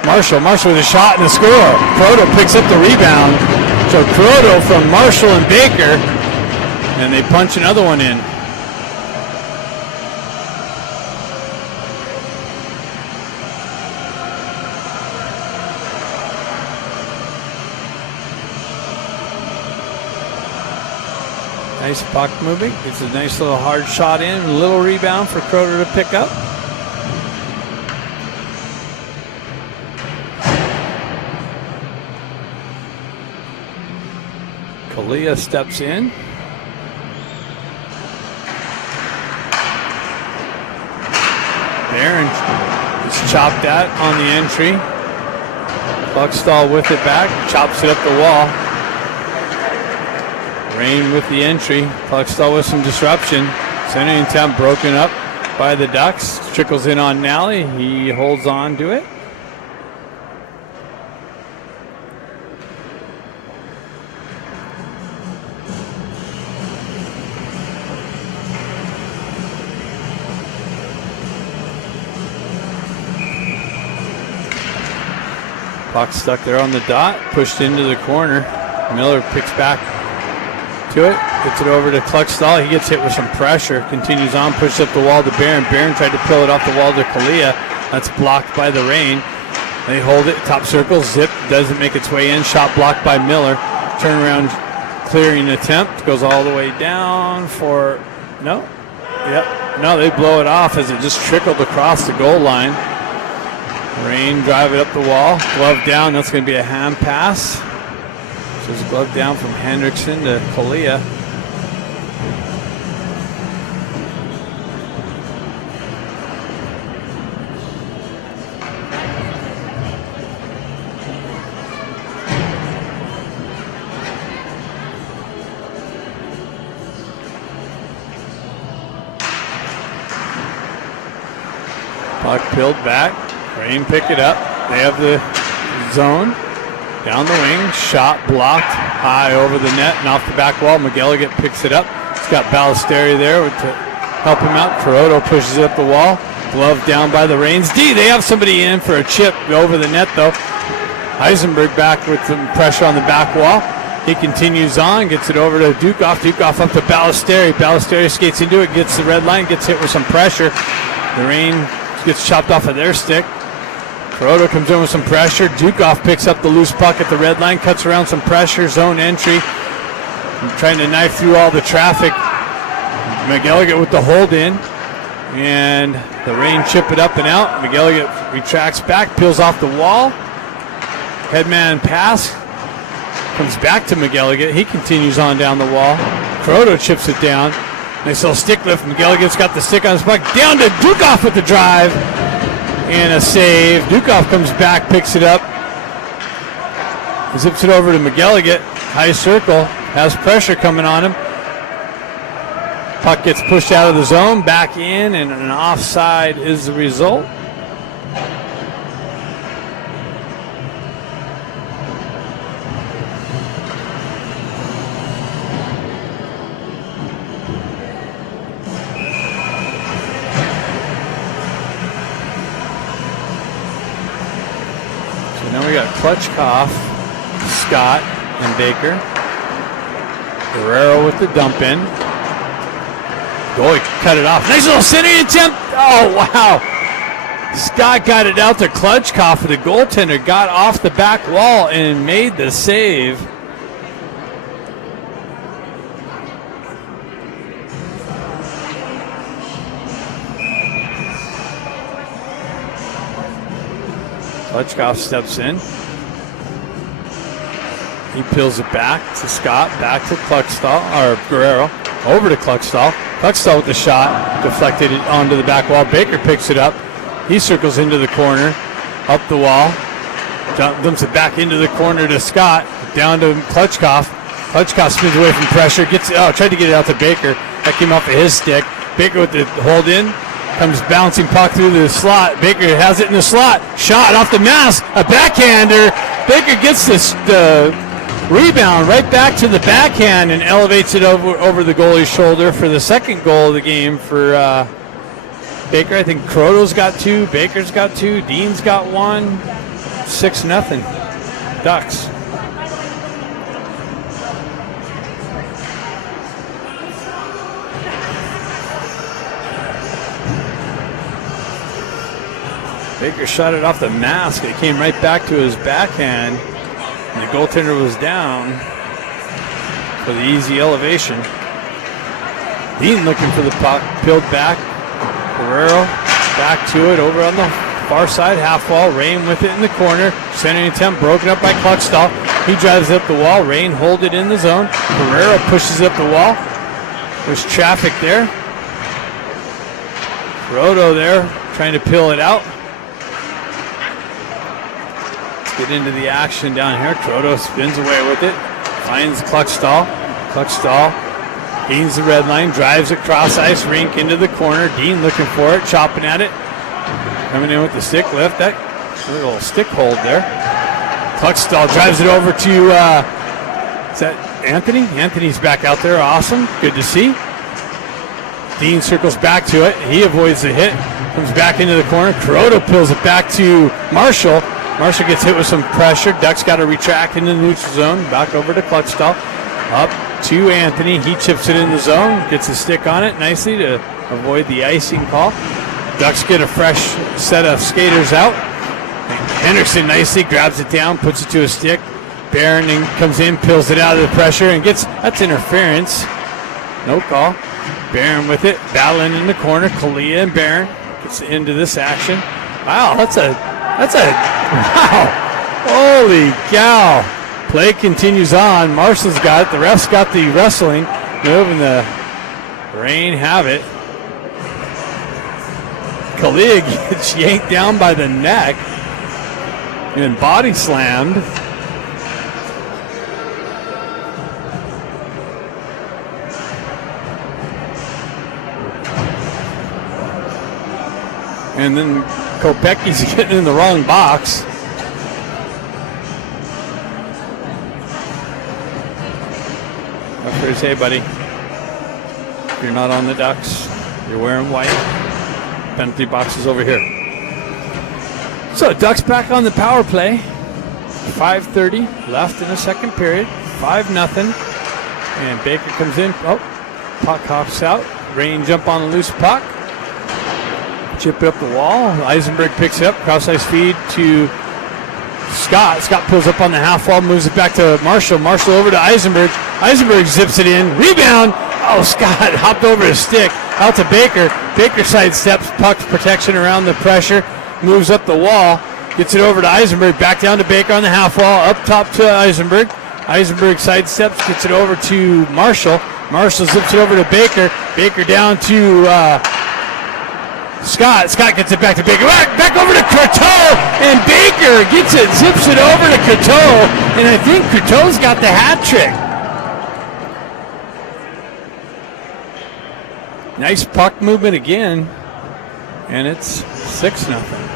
Marshall. Marshall with a shot and a score. Kroto picks up the rebound. So Kroto from Marshall and Baker, and they punch another one in. Nice puck moving. It's a nice little hard shot in. A little rebound for Kroto to pick up. Kalia steps in. Barron is chopped at on the entry. Buckstall with it back. Chops it up the wall. Rain with the entry. Puckstall with some disruption. Centering attempt broken up by the Ducks. Trickles in on Nally. He holds on to it. Puck stuck there on the dot. Pushed into the corner. Miller picks back to it, gets it over to Klutchkov. He gets hit with some pressure, continues on, pushes up the wall to Barron. Barron tried to peel it off the wall to Kalia. That's blocked by the Rain. They hold it, top circle, zip, doesn't make its way in. Shot blocked by Miller. Turnaround clearing attempt, goes all the way down for, no? Yep, no, they blow it off as it just trickled across the goal line. Rain drive it up the wall, glove down, that's going to be a hand pass. So there's a glove down from Henriksen to Kalia. Puck peeled back. Rain pick it up. They have the zone. Down the wing, shot blocked high over the net and off the back wall. McGilligan picks it up. He's got Ballesteri there to help him out. Kroto pushes it up the wall. Glove down by the Rains. They have somebody in for a chip over the net though. Eisenberg back with some pressure on the back wall. He continues on, gets it over to Dukoff. Dukoff up to Ballesteri. Ballesteri skates into it, gets the red line, gets hit with some pressure. The Rain gets chopped off of their stick. Kroto comes in with some pressure. Dukoff picks up the loose puck at the red line, cuts around some pressure, zone entry. Trying to knife through all the traffic. McElligott with the hold in. And the Rain chip it up and out. McElligott retracts back, peels off the wall. Headman pass. Comes back to McElligott. He continues on down the wall. Croto chips it down. Nice little stick lift. McElligott's got the stick on his puck. Down to Dukoff with the drive. And a save. Dukoff comes back, picks it up. Zips it over to McElligott. High circle. Has pressure coming on him. Puck gets pushed out of the zone. Back in, and an offside is the result. Now we got Klutchkov, Scott, and Baker. Guerrero with the dump in. Goalie cut it off. Nice little centering attempt. Oh, wow. Scott got it out to Klutchkov. The goaltender got off the back wall and made the save. Klutchkov steps in. He peels it back to Scott, back to Kluckstall, or Guerrero, over to Kluckstall. Kluckstall with the shot, deflected it onto the back wall. Baker picks it up. He circles into the corner, up the wall, dumps it back into the corner to Scott, down to Klutchkov. Klutchkov spins away from pressure, tried to get it out to Baker. That came off of his stick. Baker with the hold in. Comes bouncing puck through the slot. Baker has it in the slot. Shot off the mask. A backhander. Baker gets the rebound right back to the backhand and elevates it over the goalie's shoulder for the second goal of the game for Baker. I think Croto's got 2. Baker's got 2. Dean's got 1. 6-0. Ducks. Baker shot it off the mask. It came right back to his backhand. And the goaltender was down for the easy elevation. Dean looking for the puck. Peeled back. Guerrero back to it. Over on the far side. Half wall. Rain with it in the corner. Centering attempt broken up by Kluckstall. He drives up the wall. Rain hold it in the zone. Guerrero pushes up the wall. There's traffic there. Roto there trying to peel it out. Get into the action down here. Croto spins away with it. Finds Kluckstall. Kluckstall gains the red line. Drives across ice rink into the corner. Dean looking for it. Chopping at it. Coming in with the stick lift. That little stick hold there. Kluckstall drives it over to, is that Anthony? Anthony's back out there. Awesome. Good to see. Dean circles back to it. He avoids the hit. Comes back into the corner. Croto peels it back to Marshall. Marshall gets hit with some pressure. Ducks got to retract into the neutral zone. Back over to Kluckstall. Up to Anthony. He chips it in the zone. Gets a stick on it nicely to avoid the icing call. Ducks get a fresh set of skaters out. Henderson nicely grabs it down, puts it to a stick. Barron comes in, peels it out of the pressure, and that's interference. No call. Barron with it, battling in the corner. Kalia and Barron gets into this action. Wow, that's a wow. Holy cow. Play continues on. Marshall's got it. The ref's got the wrestling move, and the Rain have it. Kalia gets yanked down by the neck and body slammed. And then Kopecki's getting in the wrong box. Referee says, hey, buddy, you're not on the Ducks. You're wearing white. Penalty box is over here. So Ducks back on the power play. 5:30 left in the second period. 5-0. And Baker comes in. Oh, puck hops out. Rain jump on a loose puck. Chip it up the wall. Eisenberg picks it up. Cross ice feed to Scott. Scott pulls up on the half wall, moves it back to Marshall. Marshall over to Eisenberg. Eisenberg zips it in. Rebound. Oh, Scott hopped over his stick. Out to Baker. Baker sidesteps, pucks protection around the pressure, moves up the wall, gets it over to Eisenberg, back down to Baker on the half wall, up top to Eisenberg. Eisenberg sidesteps, gets it over to Marshall. Marshall zips it over to Baker. Baker down to Scott. Scott gets it back to Baker. Back over to Courteau, and Baker gets it, zips it over to Courteau, and I think Courteau's got the hat trick. Nice puck movement again, and it's 6-0.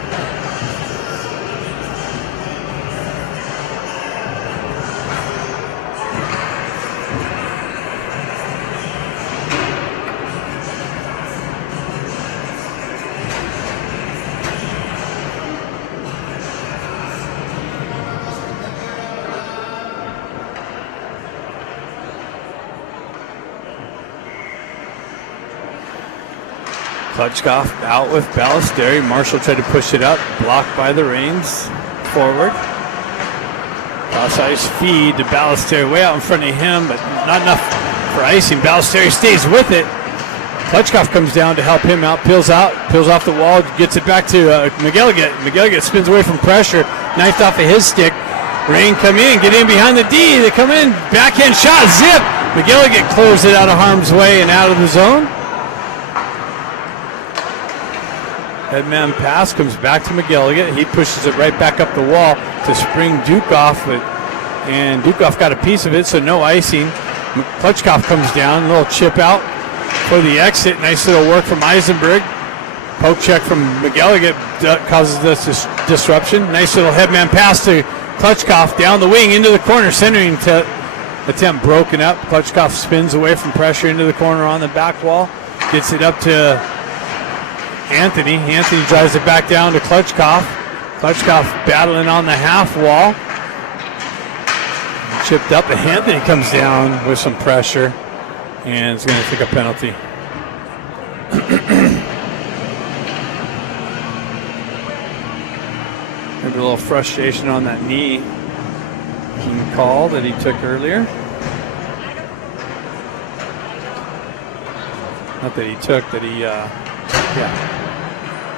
Klutchkov out with Ballesteri. Marshall tried to push it up, blocked by the Reigns. Forward. Cross ice feed to Ballesteri, way out in front of him, but not enough for icing. Ballesteri stays with it. Klutchkov comes down to help him out, peels off the wall, gets it back to McGilligan. McGilligan spins away from pressure, knifed off of his stick. Rain come in, get in behind the D. They come in, backhand shot, zip. McGilligan closed it out of harm's way and out of the zone. Headman pass comes back to McGilligan. He pushes it right back up the wall to spring Dukov, and Dukov got a piece of it, so no icing. Klutchkov comes down, a little chip out for the exit. Nice little work from Eisenberg. Poke check from McGilligan causes this disruption. Nice little headman pass to Klutchkov down the wing into the corner. Centering attempt broken up. Klutchkov spins away from pressure into the corner on the back wall. Gets it up to Anthony. Anthony drives it back down to Klutchkov. Klutchkov battling on the half wall. Chipped up, and Anthony comes down with some pressure and is going to take a penalty. Maybe a little frustration on that knee call that he took earlier. Not that he took, that he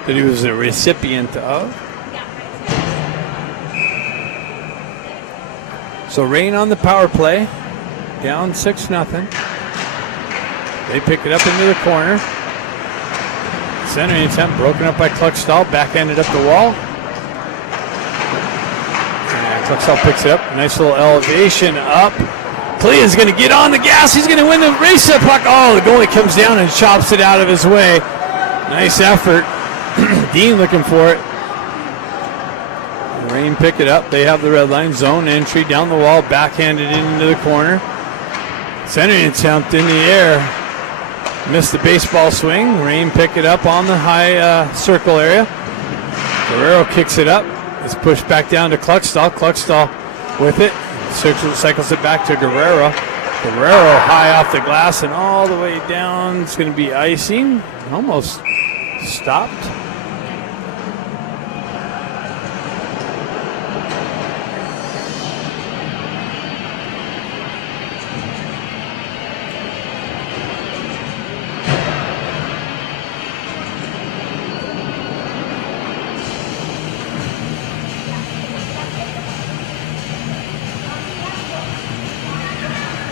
that he was a recipient of. So Rain on the power play, down 6-0. They pick it up into the corner. Centering attempt broken up by Kluckstall, backhanded up the wall. And Kluckstall picks it up, nice little elevation up. Klea's going to get on the gas. He's going to win the race up puck. Oh, the goalie comes down and chops it out of his way. Nice effort. Dean looking for it. Rain pick it up. They have the red line. Zone entry down the wall. Backhanded into the corner. Centering attempt in the air. Missed the baseball swing. Rain pick it up on the high circle area. Guerrero kicks it up. It's pushed back down to Kluckstall. Kluckstall with it. Cycles it back to Guerrero. Guerrero high off the glass and all the way down. It's going to be icing. Almost stopped.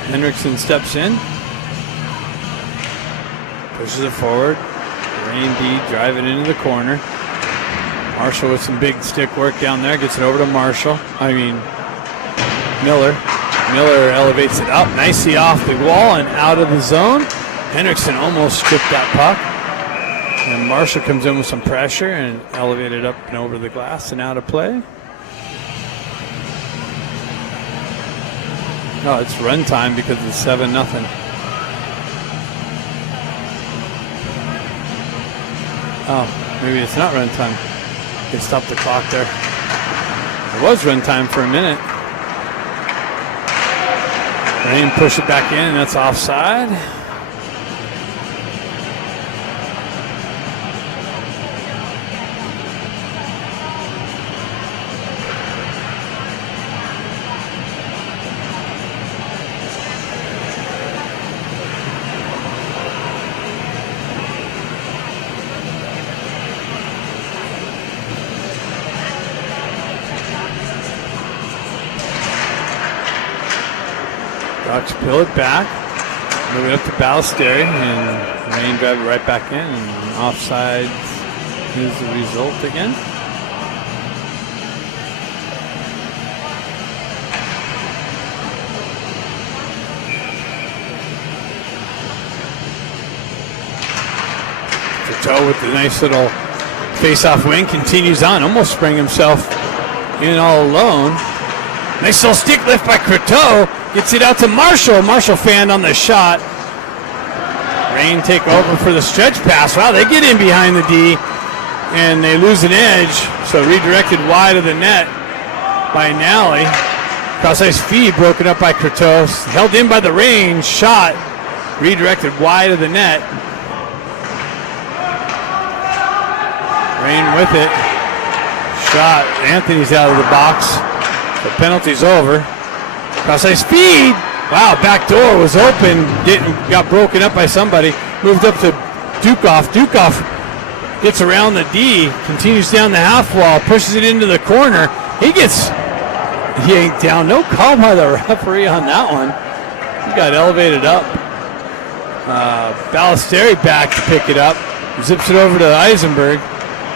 Henriksen steps in, pushes it forward. Rain D driving into the corner. Marshall with some big stick work down there, gets it over to Miller. Miller elevates it up nicely off the wall and out of the zone. Henriksen almost stripped that puck. And Marshall comes in with some pressure and elevated up and over the glass and out of play. No, it's run time because it's 7-0. Oh, maybe it's not run time. They stopped the clock there. It was run time for a minute. Rain push it back in, and that's offside. Ducks peel it back. Move it up to Ballesteri, and Rain drive it right back in, and offside is the result again. Coteau with the nice little face-off wing continues on, almost sprang himself in all alone. Nice little stick lift by Coteau. Gets it out to Marshall. Marshall fanned on the shot. Rain take over for the stretch pass. Wow, they get in behind the D, and they lose an edge. So redirected wide of the net by Nally. Cross-ice feed broken up by Coteau. Held in by the Rain. Shot redirected wide of the net. Rain with it. Shot. Anthony's out of the box. The penalty's over. Cross-ice feed. Wow, back door was open. Got broken up by somebody. Moved up to Dukoff. Dukoff gets around the D. Continues down the half wall. Pushes it into the corner. He gets yanked down. No call by the referee on that one. He got elevated up. Ballesteri back to pick it up. Zips it over to Eisenberg.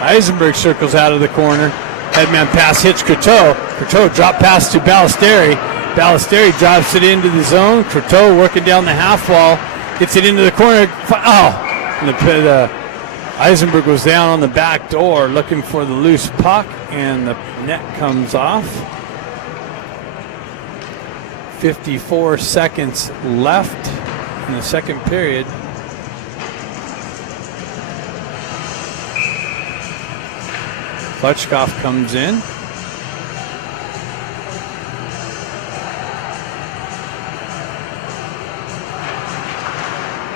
Eisenberg circles out of the corner. Headman pass hits Coteau. Coteau drop pass to Ballesteri. Ballesteri drops it into the zone. Coteau working down the half wall. Gets it into the corner. Oh! And the Eisenberg was down on the back door looking for the loose puck, and the net comes off. 54 seconds left in the second period. Klutchkov comes in.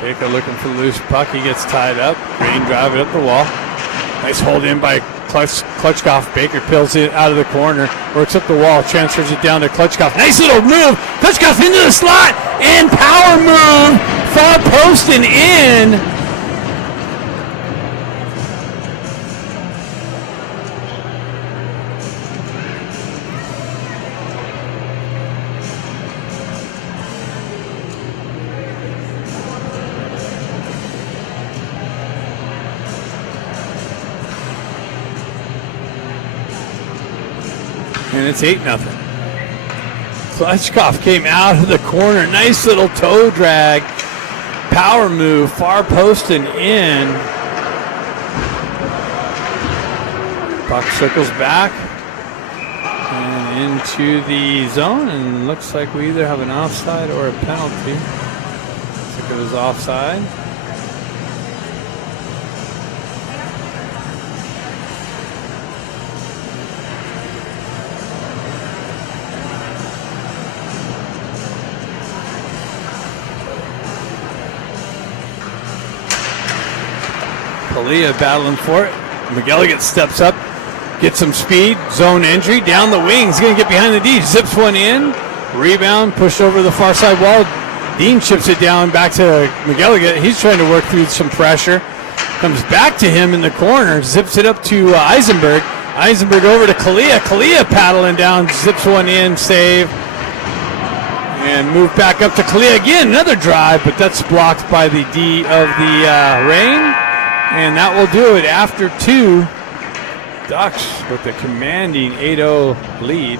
Baker looking for the loose puck. He gets tied up. Green drive it up the wall. Nice hold in by Klutchkov. Baker peels it out of the corner. Works up the wall. Transfers it down to Klutchkov. Nice little move. Klutchkov into the slot. And power move. Far post and in. And it's 8-0. Klutchkov came out of the corner. Nice little toe drag. Power move. Far post and in. Puck circles back and into the zone. And looks like we either have an offside or a penalty. Looks like it was offside. Kalia battling for it. McGilligan steps up, gets some speed, zone entry, down the wing. He's going to get behind the D, zips one in, rebound, pushed over the far side wall. Dean chips it down back to McGilligan. He's trying to work through some pressure. Comes back to him in the corner, zips it up to Eisenberg. Eisenberg over to Kalia. Kalia paddling down, zips one in, save. And move back up to Kalia again. Another drive, but that's blocked by the D of the Rain. And that will do it after two. Ducks with a commanding 8-0 lead.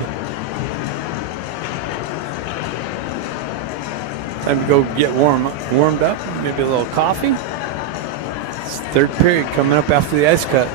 Time to go get warmed up. Maybe a little coffee. It's third period coming up after the ice cut.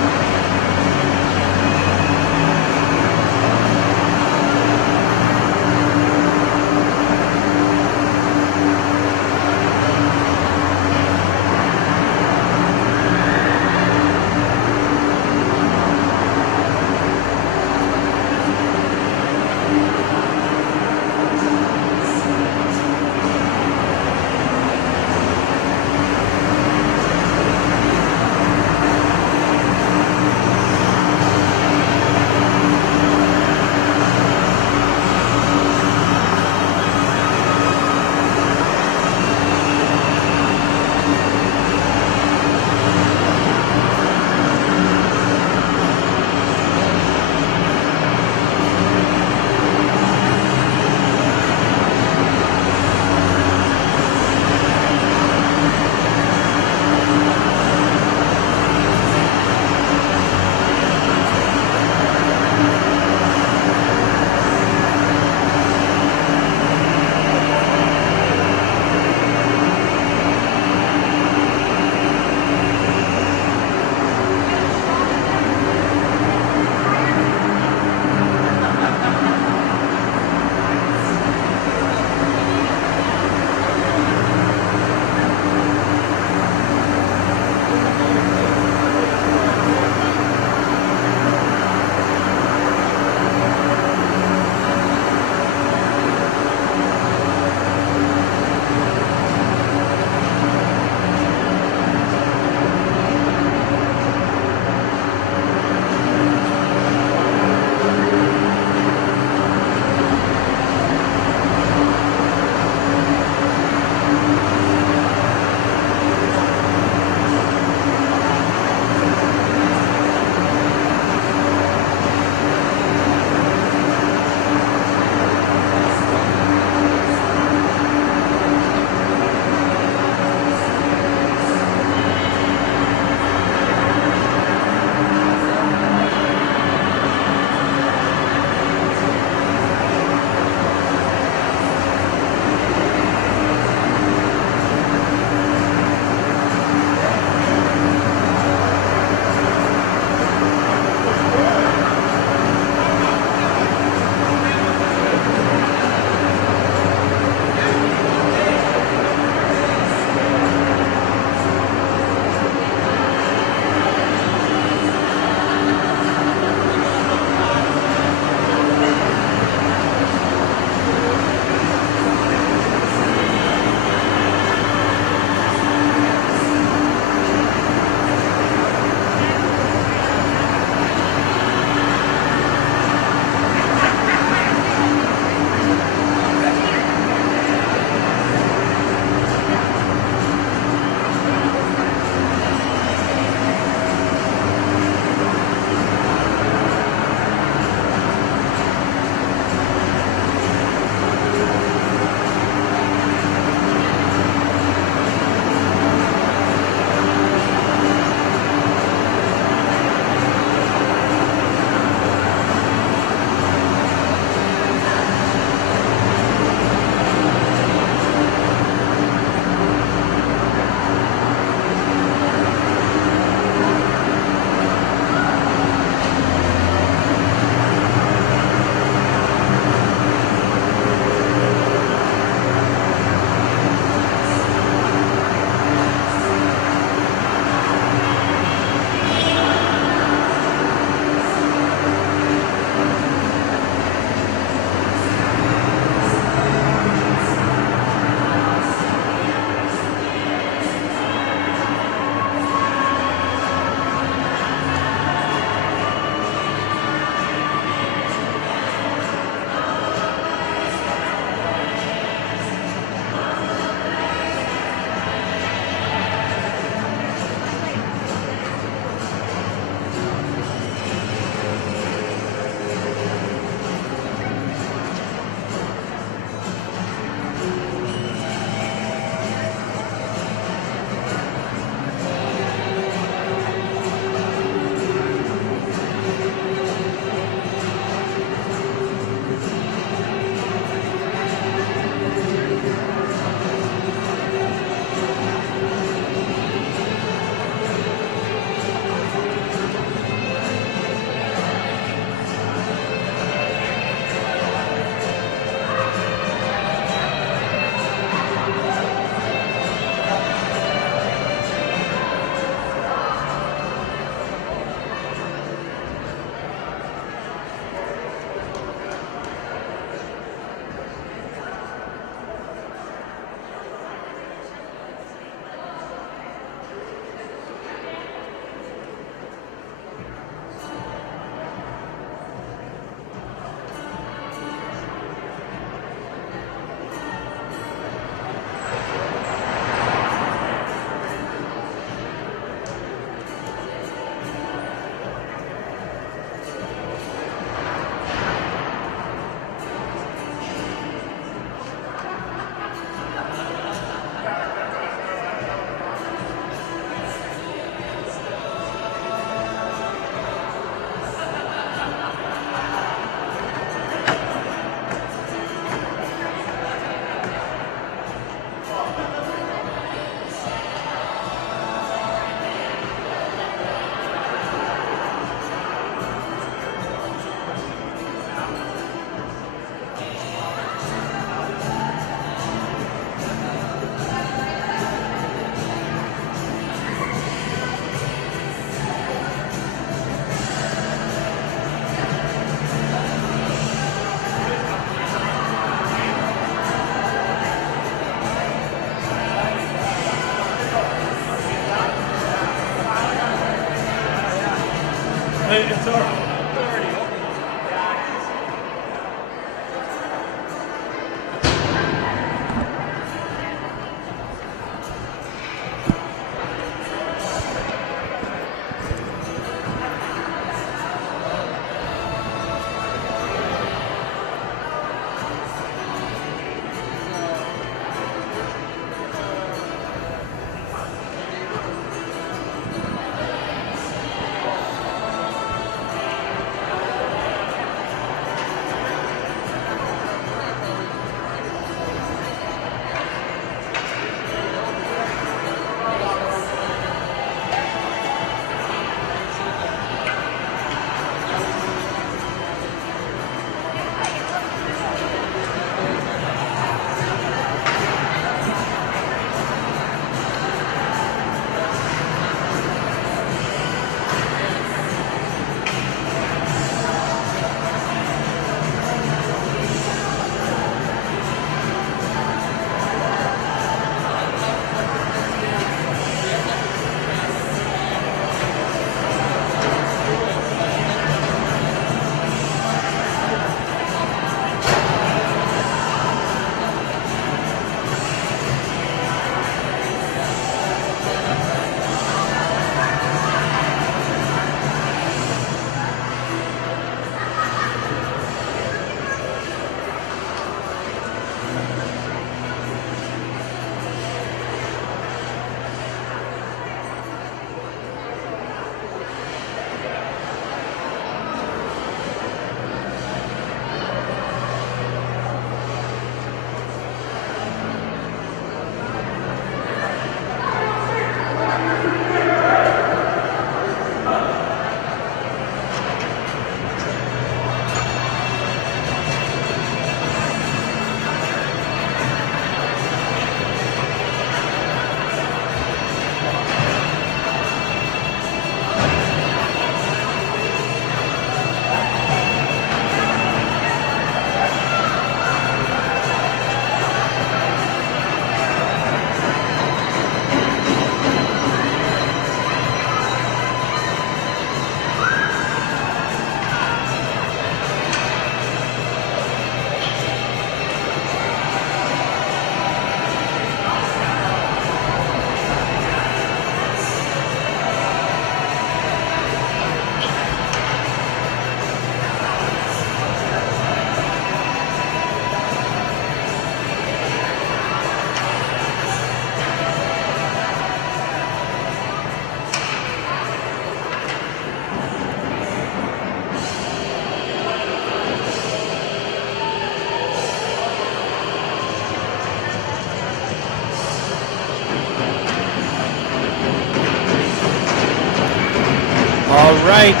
All right.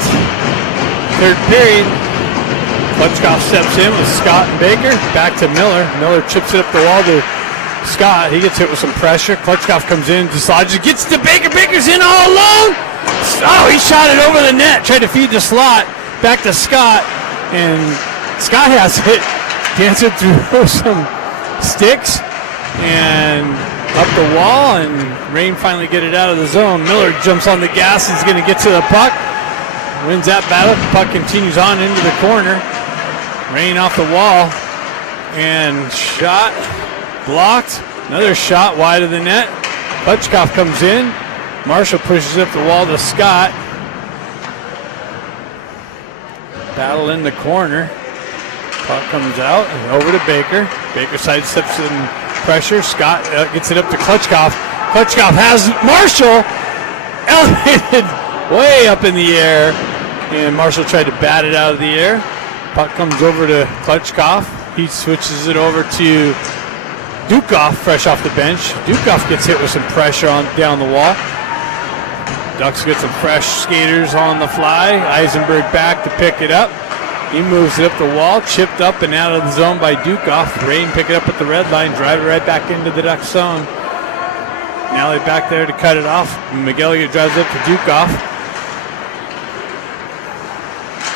Third period. Klutchkov steps in with Scott and Baker. Back to Miller. Miller chips it up the wall to Scott. He gets hit with some pressure. Klutchkov comes in, dislodges, gets to Baker. Baker's in all alone. Oh, he shot it over the net. Tried to feed the slot. Back to Scott. And Scott has it. Dancing through some sticks and up the wall, and Rain finally get it out of the zone. Miller jumps on the gas and is going to get to the puck. Wins that battle. Puck continues on into the corner. Rain off the wall. And shot. Blocked. Another shot wide of the net. Klutchkov comes in. Marshall pushes up the wall to Scott. Battle in the corner. Puck comes out and over to Baker. Baker sidesteps in pressure. Scott gets it up to Klutchkov. Klutchkov has Marshall elevated way up in the air. And Marshall tried to bat it out of the air. Puck comes over to Klutchkov. He switches it over to Dukov, fresh off the bench. Dukov gets hit with some pressure on down the wall. Ducks get some fresh skaters on the fly. Eisenberg back to pick it up. He moves it up the wall, chipped up and out of the zone by Dukov. Rain pick it up at the red line, drive it right back into the Duck zone. Now they're back there to cut it off. McGilligan drives up to Dukov.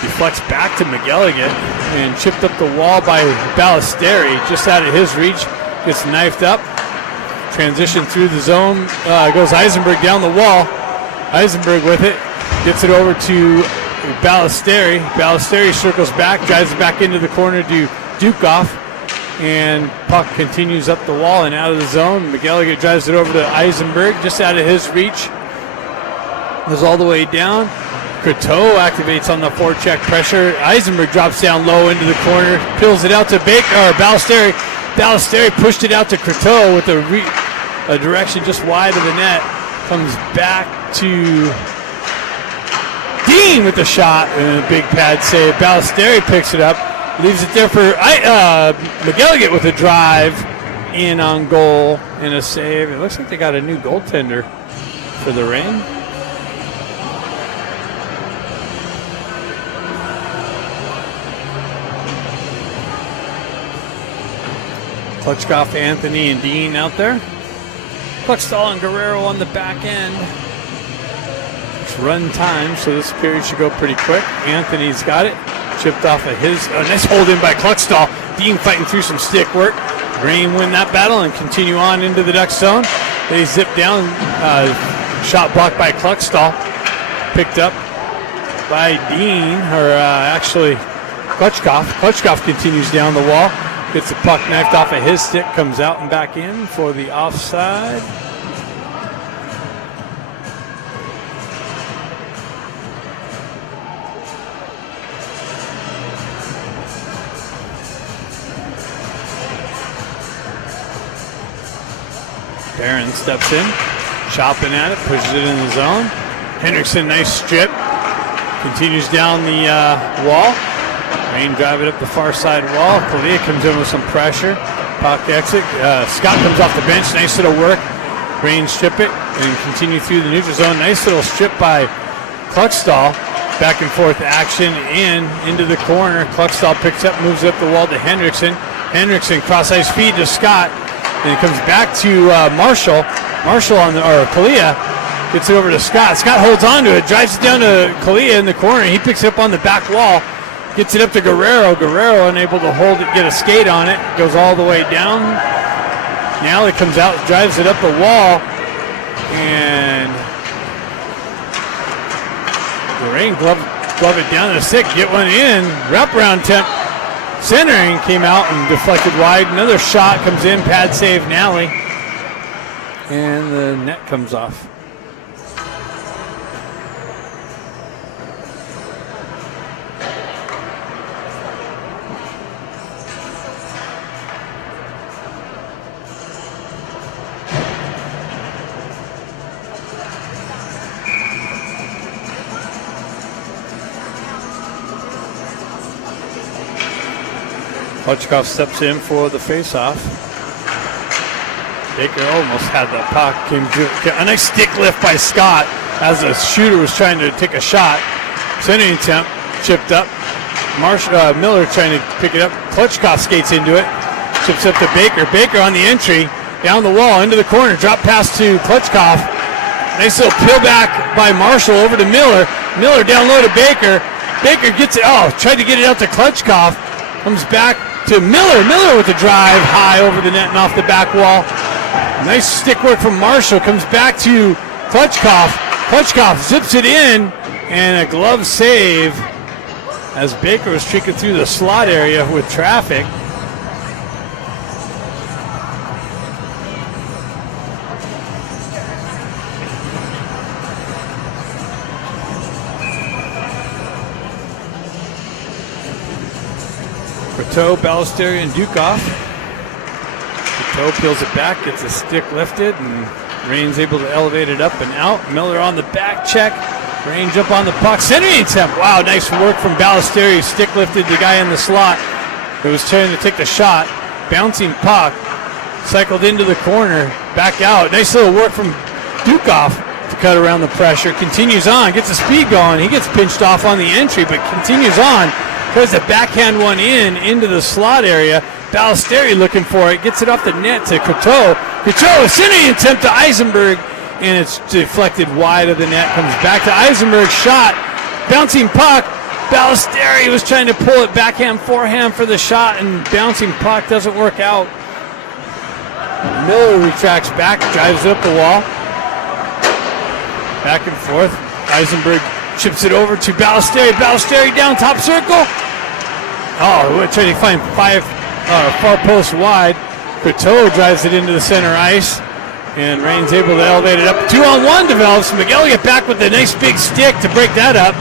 Deflects back to McGilligan and chipped up the wall by Ballesteri, just out of his reach. Gets knifed up. Transition through the zone. Goes Eisenberg down the wall. Eisenberg with it. Gets it over to Ballesteri. Ballesteri circles back, drives it back into the corner to Dukov. And puck continues up the wall and out of the zone. McGilligan drives it over to Eisenberg, just out of his reach. Goes all the way down. Croteau activates on the forecheck pressure. Eisenberg drops down low into the corner, peels it out to Ballesteri. Ballesteri pushed it out to Croteau with a direction just wide of the net. Comes back to Dean with the shot and a big pad save. Ballesteri picks it up, leaves it there for McGilligan with a drive in on goal and a save. It looks like they got a new goaltender for the Rain. Klutchkov, Anthony, and Dean out there. Klutchkov and Guerrero on the back end. It's run time, so this period should go pretty quick. Anthony's got it. Chipped off of his. Nice hold in by Klutchkov. Dean fighting through some stick work. Rain win that battle and continue on into the Duck zone. They zip down. Shot blocked by Klutchkov. Picked up by Dean, or actually Klutchkov. Klutchkov continues down the wall. Gets the puck knifed off of his stick, comes out and back in for the offside. Barron steps in, chopping at it, pushes it in the zone. Hendrickson, nice strip. Continues down the wall. Rain drive it up the far side wall. Kalia comes in with some pressure. Puck exit. Scott comes off the bench. Nice little work. Rain strip it and continue through the neutral zone. Nice little strip by Klutchkov. Back and forth action into the corner. Klutchkov picks up, moves up the wall to Hendrickson. Hendrickson cross ice feed to Scott. Then it comes back to Marshall. Marshall Kalia gets it over to Scott. Scott holds on to it, drives it down to Kalia in the corner. He picks it up on the back wall. Gets it up to Guerrero. Guerrero unable to hold it, get a skate on it. Goes all the way down. Now it comes out, drives it up the wall. And the Rain glove it down to the stick. Get one in. Wraparound attempt. Centering came out and deflected wide. Another shot comes in. Pad save Nally. And the net comes off. Klutchkov steps in for the faceoff. Baker almost had the puck. A nice stick lift by Scott as the shooter was trying to take a shot. Centering attempt, chipped up. Miller trying to pick it up. Klutchkov skates into it. Chips up to Baker. Baker on the entry. Down the wall, into the corner. Drop pass to Klutchkov. Nice little peel back by Marshall over to Miller. Miller down low to Baker. Baker gets it. Oh, tried to get it out to Klutchkov. Comes back to Miller. Miller with the drive high over the net and off the back wall. Nice stick work from Marshall. Comes back to Klutchkov. Klutchkov zips it in. And a glove save as Baker was streaking through the slot area with traffic. Coteau, Ballesteri, and Dukov. Coteau peels it back, gets a stick lifted, and Rain's able to elevate it up and out. Miller on the back check. Range up on the puck. Centering attempt. Wow, nice work from Ballesteri. Stick lifted the guy in the slot who was trying to take the shot. Bouncing puck. Cycled into the corner. Back out. Nice little work from Dukov to cut around the pressure. Continues on. Gets the speed going. He gets pinched off on the entry, but continues on. Tries to backhand one into the slot area. Ballesteri looking for it. Gets it off the net to Coteau. Coteau, centering attempt to Eisenberg. And it's deflected wide of the net. Comes back to Eisenberg. Shot. Bouncing puck. Ballesteri was trying to pull it backhand, forehand for the shot, and bouncing puck doesn't work out. Miller retracts back, drives it up the wall. Back and forth. Eisenberg chips it over to Ballesteri. Ballesteri down top circle. Oh, we're trying to find far post wide. Coteau drives it into the center ice. And Rain's able to elevate it up. 2-on-1 develops. McGilligan back with a nice big stick to break that up.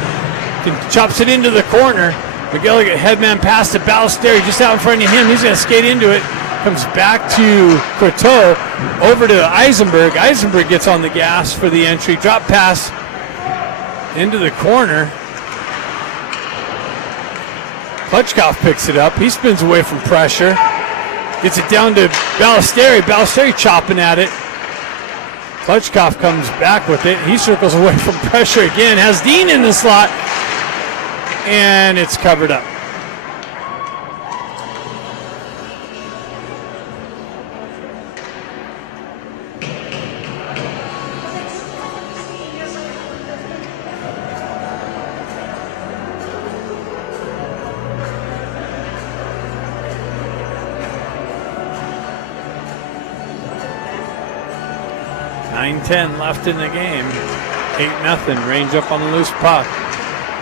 Chops it into the corner. McGilligan headman pass to Ballesteri just out in front of him. He's going to skate into it. Comes back to Coteau. Over to Eisenberg. Eisenberg gets on the gas for the entry. Drop pass into the corner. Klutchkov picks it up. He spins away from pressure. Gets it down to Ballesteri. Ballesteri chopping at it. Klutchkov comes back with it. He circles away from pressure again. Has Dean in the slot. And it's covered up. .10 left in the game. 8-0. Range up on the loose puck.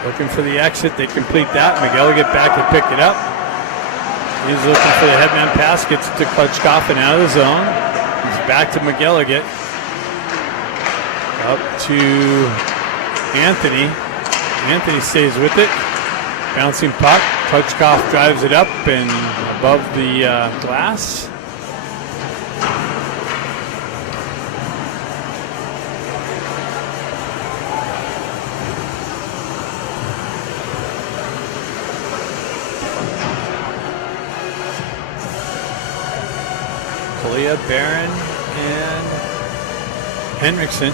Looking for the exit. They complete that. Miguel get back to pick it up. He's looking for the headman pass. Gets it to Klutchkov and out of the zone. He's back to McGilligan. Up to Anthony. Anthony stays with it. Bouncing puck. Klutchkov drives it up and above the glass. Barron and Henriksen.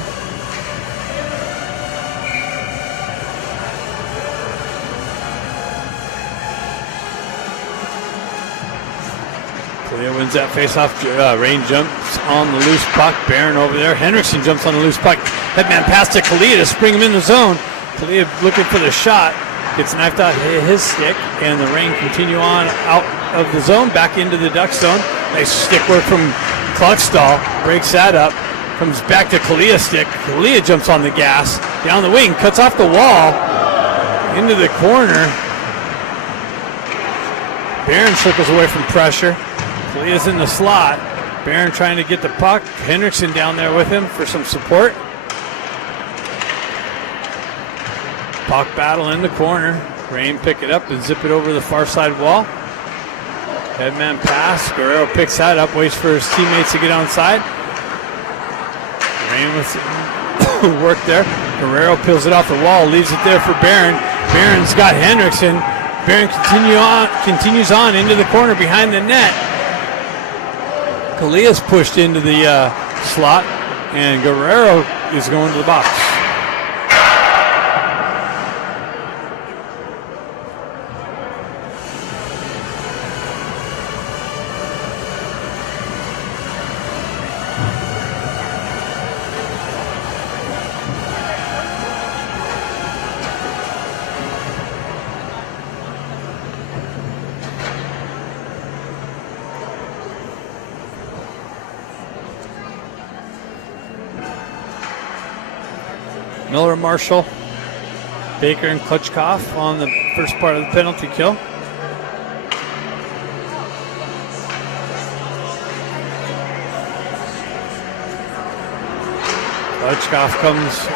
Kalia wins that face-off. Rain jumps on the loose puck. Barron over there. Henriksen jumps on the loose puck. Headman pass to Kalia to spring him in the zone. Kalia looking for the shot. Gets knifed out his stick, and the Rain continue on out of the zone, back into the Duck zone. Nice stick work from Klutchdahl, breaks that up, comes back to Kalia's stick. Kalia jumps on the gas, down the wing, cuts off the wall, into the corner. Barron circles away from pressure. Kalia's in the slot. Barron trying to get the puck. Henriksen down there with him for some support. Puck battle in the corner. Rain pick it up and zip it over the far side wall. Headman pass. Guerrero picks that up, waits for his teammates to get onside. Rain with work there. Guerrero peels it off the wall, leaves it there for Barron. Barron's got Henriksen. Barron continues on into the corner behind the net. Kalia's pushed into the slot, and Guerrero is going to the box. Miller, Marshall, Baker, and Klitschkoff on the first part of the penalty kill. Klitschkoff comes,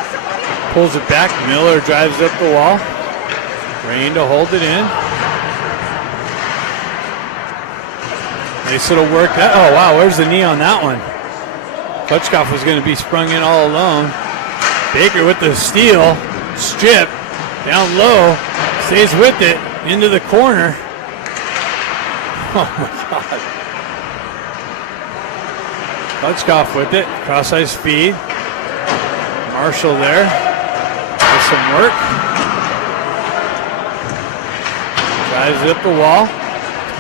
pulls it back. Miller drives up the wall. Rain to hold it in. Nice little work. Oh, wow, where's the knee on that one? Klitschkoff was going to be sprung in all alone. Baker with the steal. Strip. Down low. Stays with it. Into the corner. Oh, my God. Klitschkoff with it. Cross-ice feed. Marshall there. With some work. Drives it up the wall.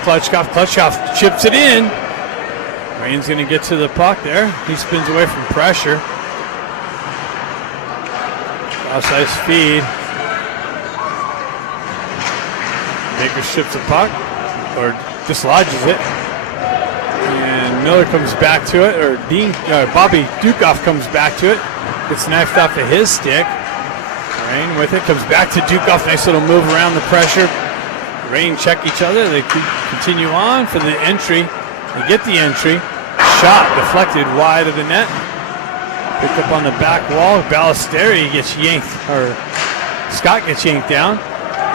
Klitschkoff chips it in. Rain's going to get to the puck there. He spins away from pressure. Cross-ice feed. Baker strips the puck, or dislodges it. And Miller comes back to it, or Bobby Dukoff comes back to it. Gets knifed off of his stick. Rain with it, comes back to Dukoff. Nice little move around the pressure. Rain check each other. They continue on for the entry. They get the entry. Shot deflected wide of the net. Picked up on the back wall. Ballesteri gets yanked, or Scott gets yanked down.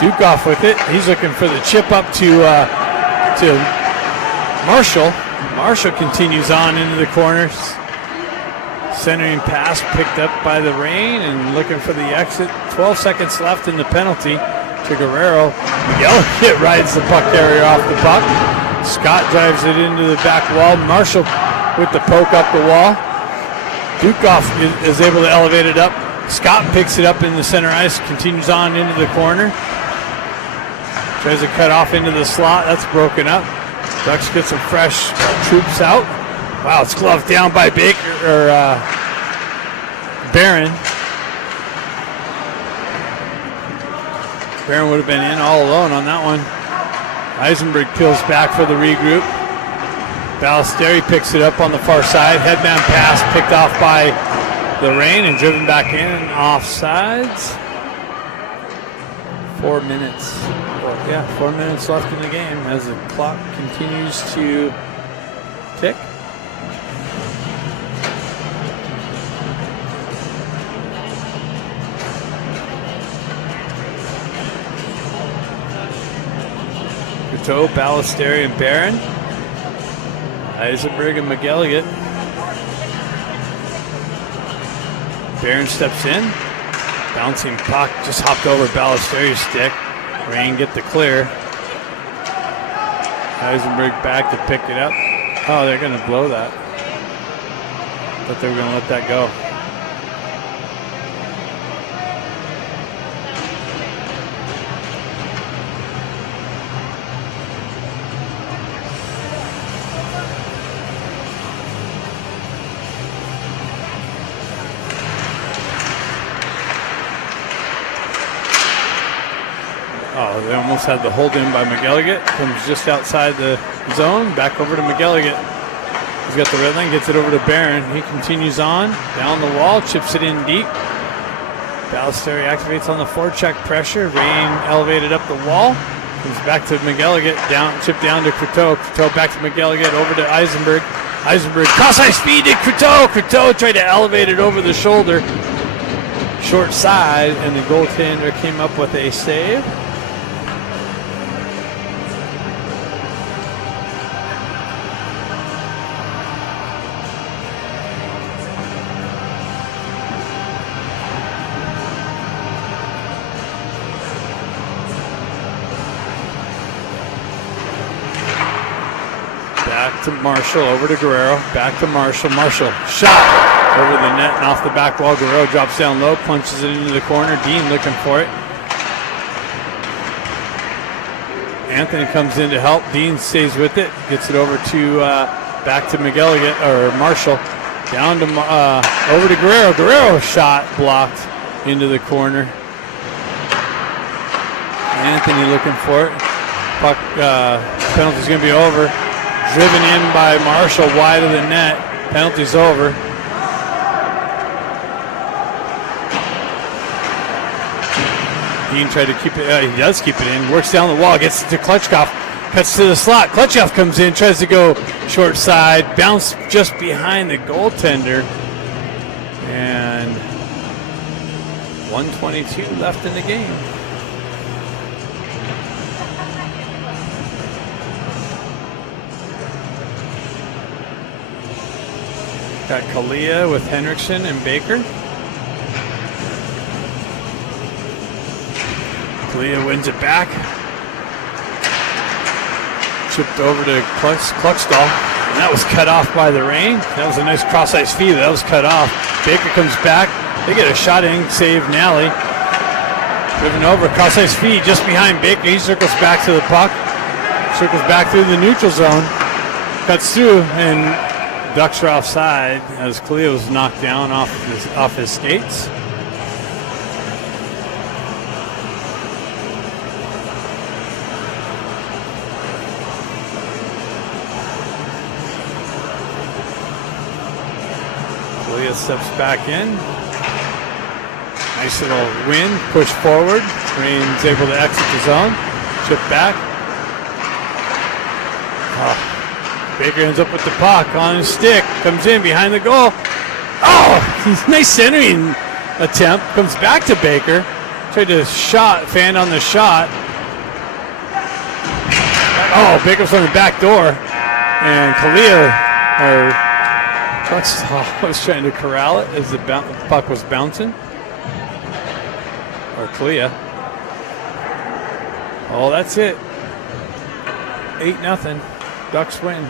Dukoff with it. He's looking for the chip up to Marshall. Marshall continues on into the corners. Centering pass picked up by the Rain and looking for the exit. 12 seconds left in the penalty to Guerrero. Miguel rides the puck carrier off the puck. Scott drives it into the back wall. Marshall with the poke up the wall. Dukoff is able to elevate it up. Scott picks it up in the center ice, continues on into the corner. Tries to cut off into the slot. That's broken up. Ducks get some fresh troops out. Wow, it's gloved down by Baker, or Barron. Barron would have been in all alone on that one. Eisenberg peels back for the regroup. Ballesteri picks it up on the far side. Headman pass picked off by the Rain and driven back in. Offsides. 4 minutes. 4 minutes left in the game as the clock continues to tick. Couteau, Ballesteri, and Barron. Eisenberg and McElligott. Barron steps in. Bouncing puck just hopped over Ballesteri's stick. Rain get the clear. Eisenberg back to pick it up. Oh, they're going to blow that. Thought they were going to let that go. Oh, they almost had the hold in by McElligott. Comes just outside the zone. Back over to McElligott. He's got the red line. Gets it over to Barron. He continues on. Down the wall. Chips it in deep. Ballesteri activates on the forecheck pressure. Rain elevated up the wall. Comes back to McElligott. Chip down to Couteau. Couteau back to McElligott. Over to Eisenberg. Eisenberg cross-ice feed to Couteau. Couteau tried to elevate it over the shoulder. Short side. And the goaltender came up with a save. Back to Marshall, over to Guerrero, back to Marshall. Marshall, shot over the net and off the back wall. Guerrero drops down low, punches it into the corner. Dean looking for it. Anthony comes in to help. Dean stays with it, gets it over to back to McElligott, or Marshall. Down to over to Guerrero. Guerrero shot blocked into the corner. Anthony looking for it. Puck penalty's going to be over. Driven in by Marshall wide of the net. Penalty's over. Dean tried to keep it. He does keep it in. Works down the wall. Gets it to Klutchkov. Cuts to the slot. Klutchkov comes in. Tries to go short side. Bounce just behind the goaltender. And 1:22 left in the game. Got Kalia with Henriksen and Baker. Kalia wins it back. Chipped over to Kluckstall. And that was cut off by the rain. That was a nice cross-ice feed. That was cut off. Baker comes back. They get a shot in. Save Nally. Moving over. Cross-ice feed just behind Baker. He circles back to the puck. Circles back through the neutral zone. Cuts through and Ducks are offside as Kalia was knocked down off his skates. Kalia steps back in. Nice little win, push forward. Rain's able to exit the zone. Chip back. Oh. Baker ends up with the puck on his stick. Comes in behind the goal. Oh, nice centering attempt. Comes back to Baker. Tried to fan on the shot. Oh, Baker's on the back door. And Kalia, was trying to corral it as the puck was bouncing. Or Kalia. Oh, that's it. 8-0. Ducks win.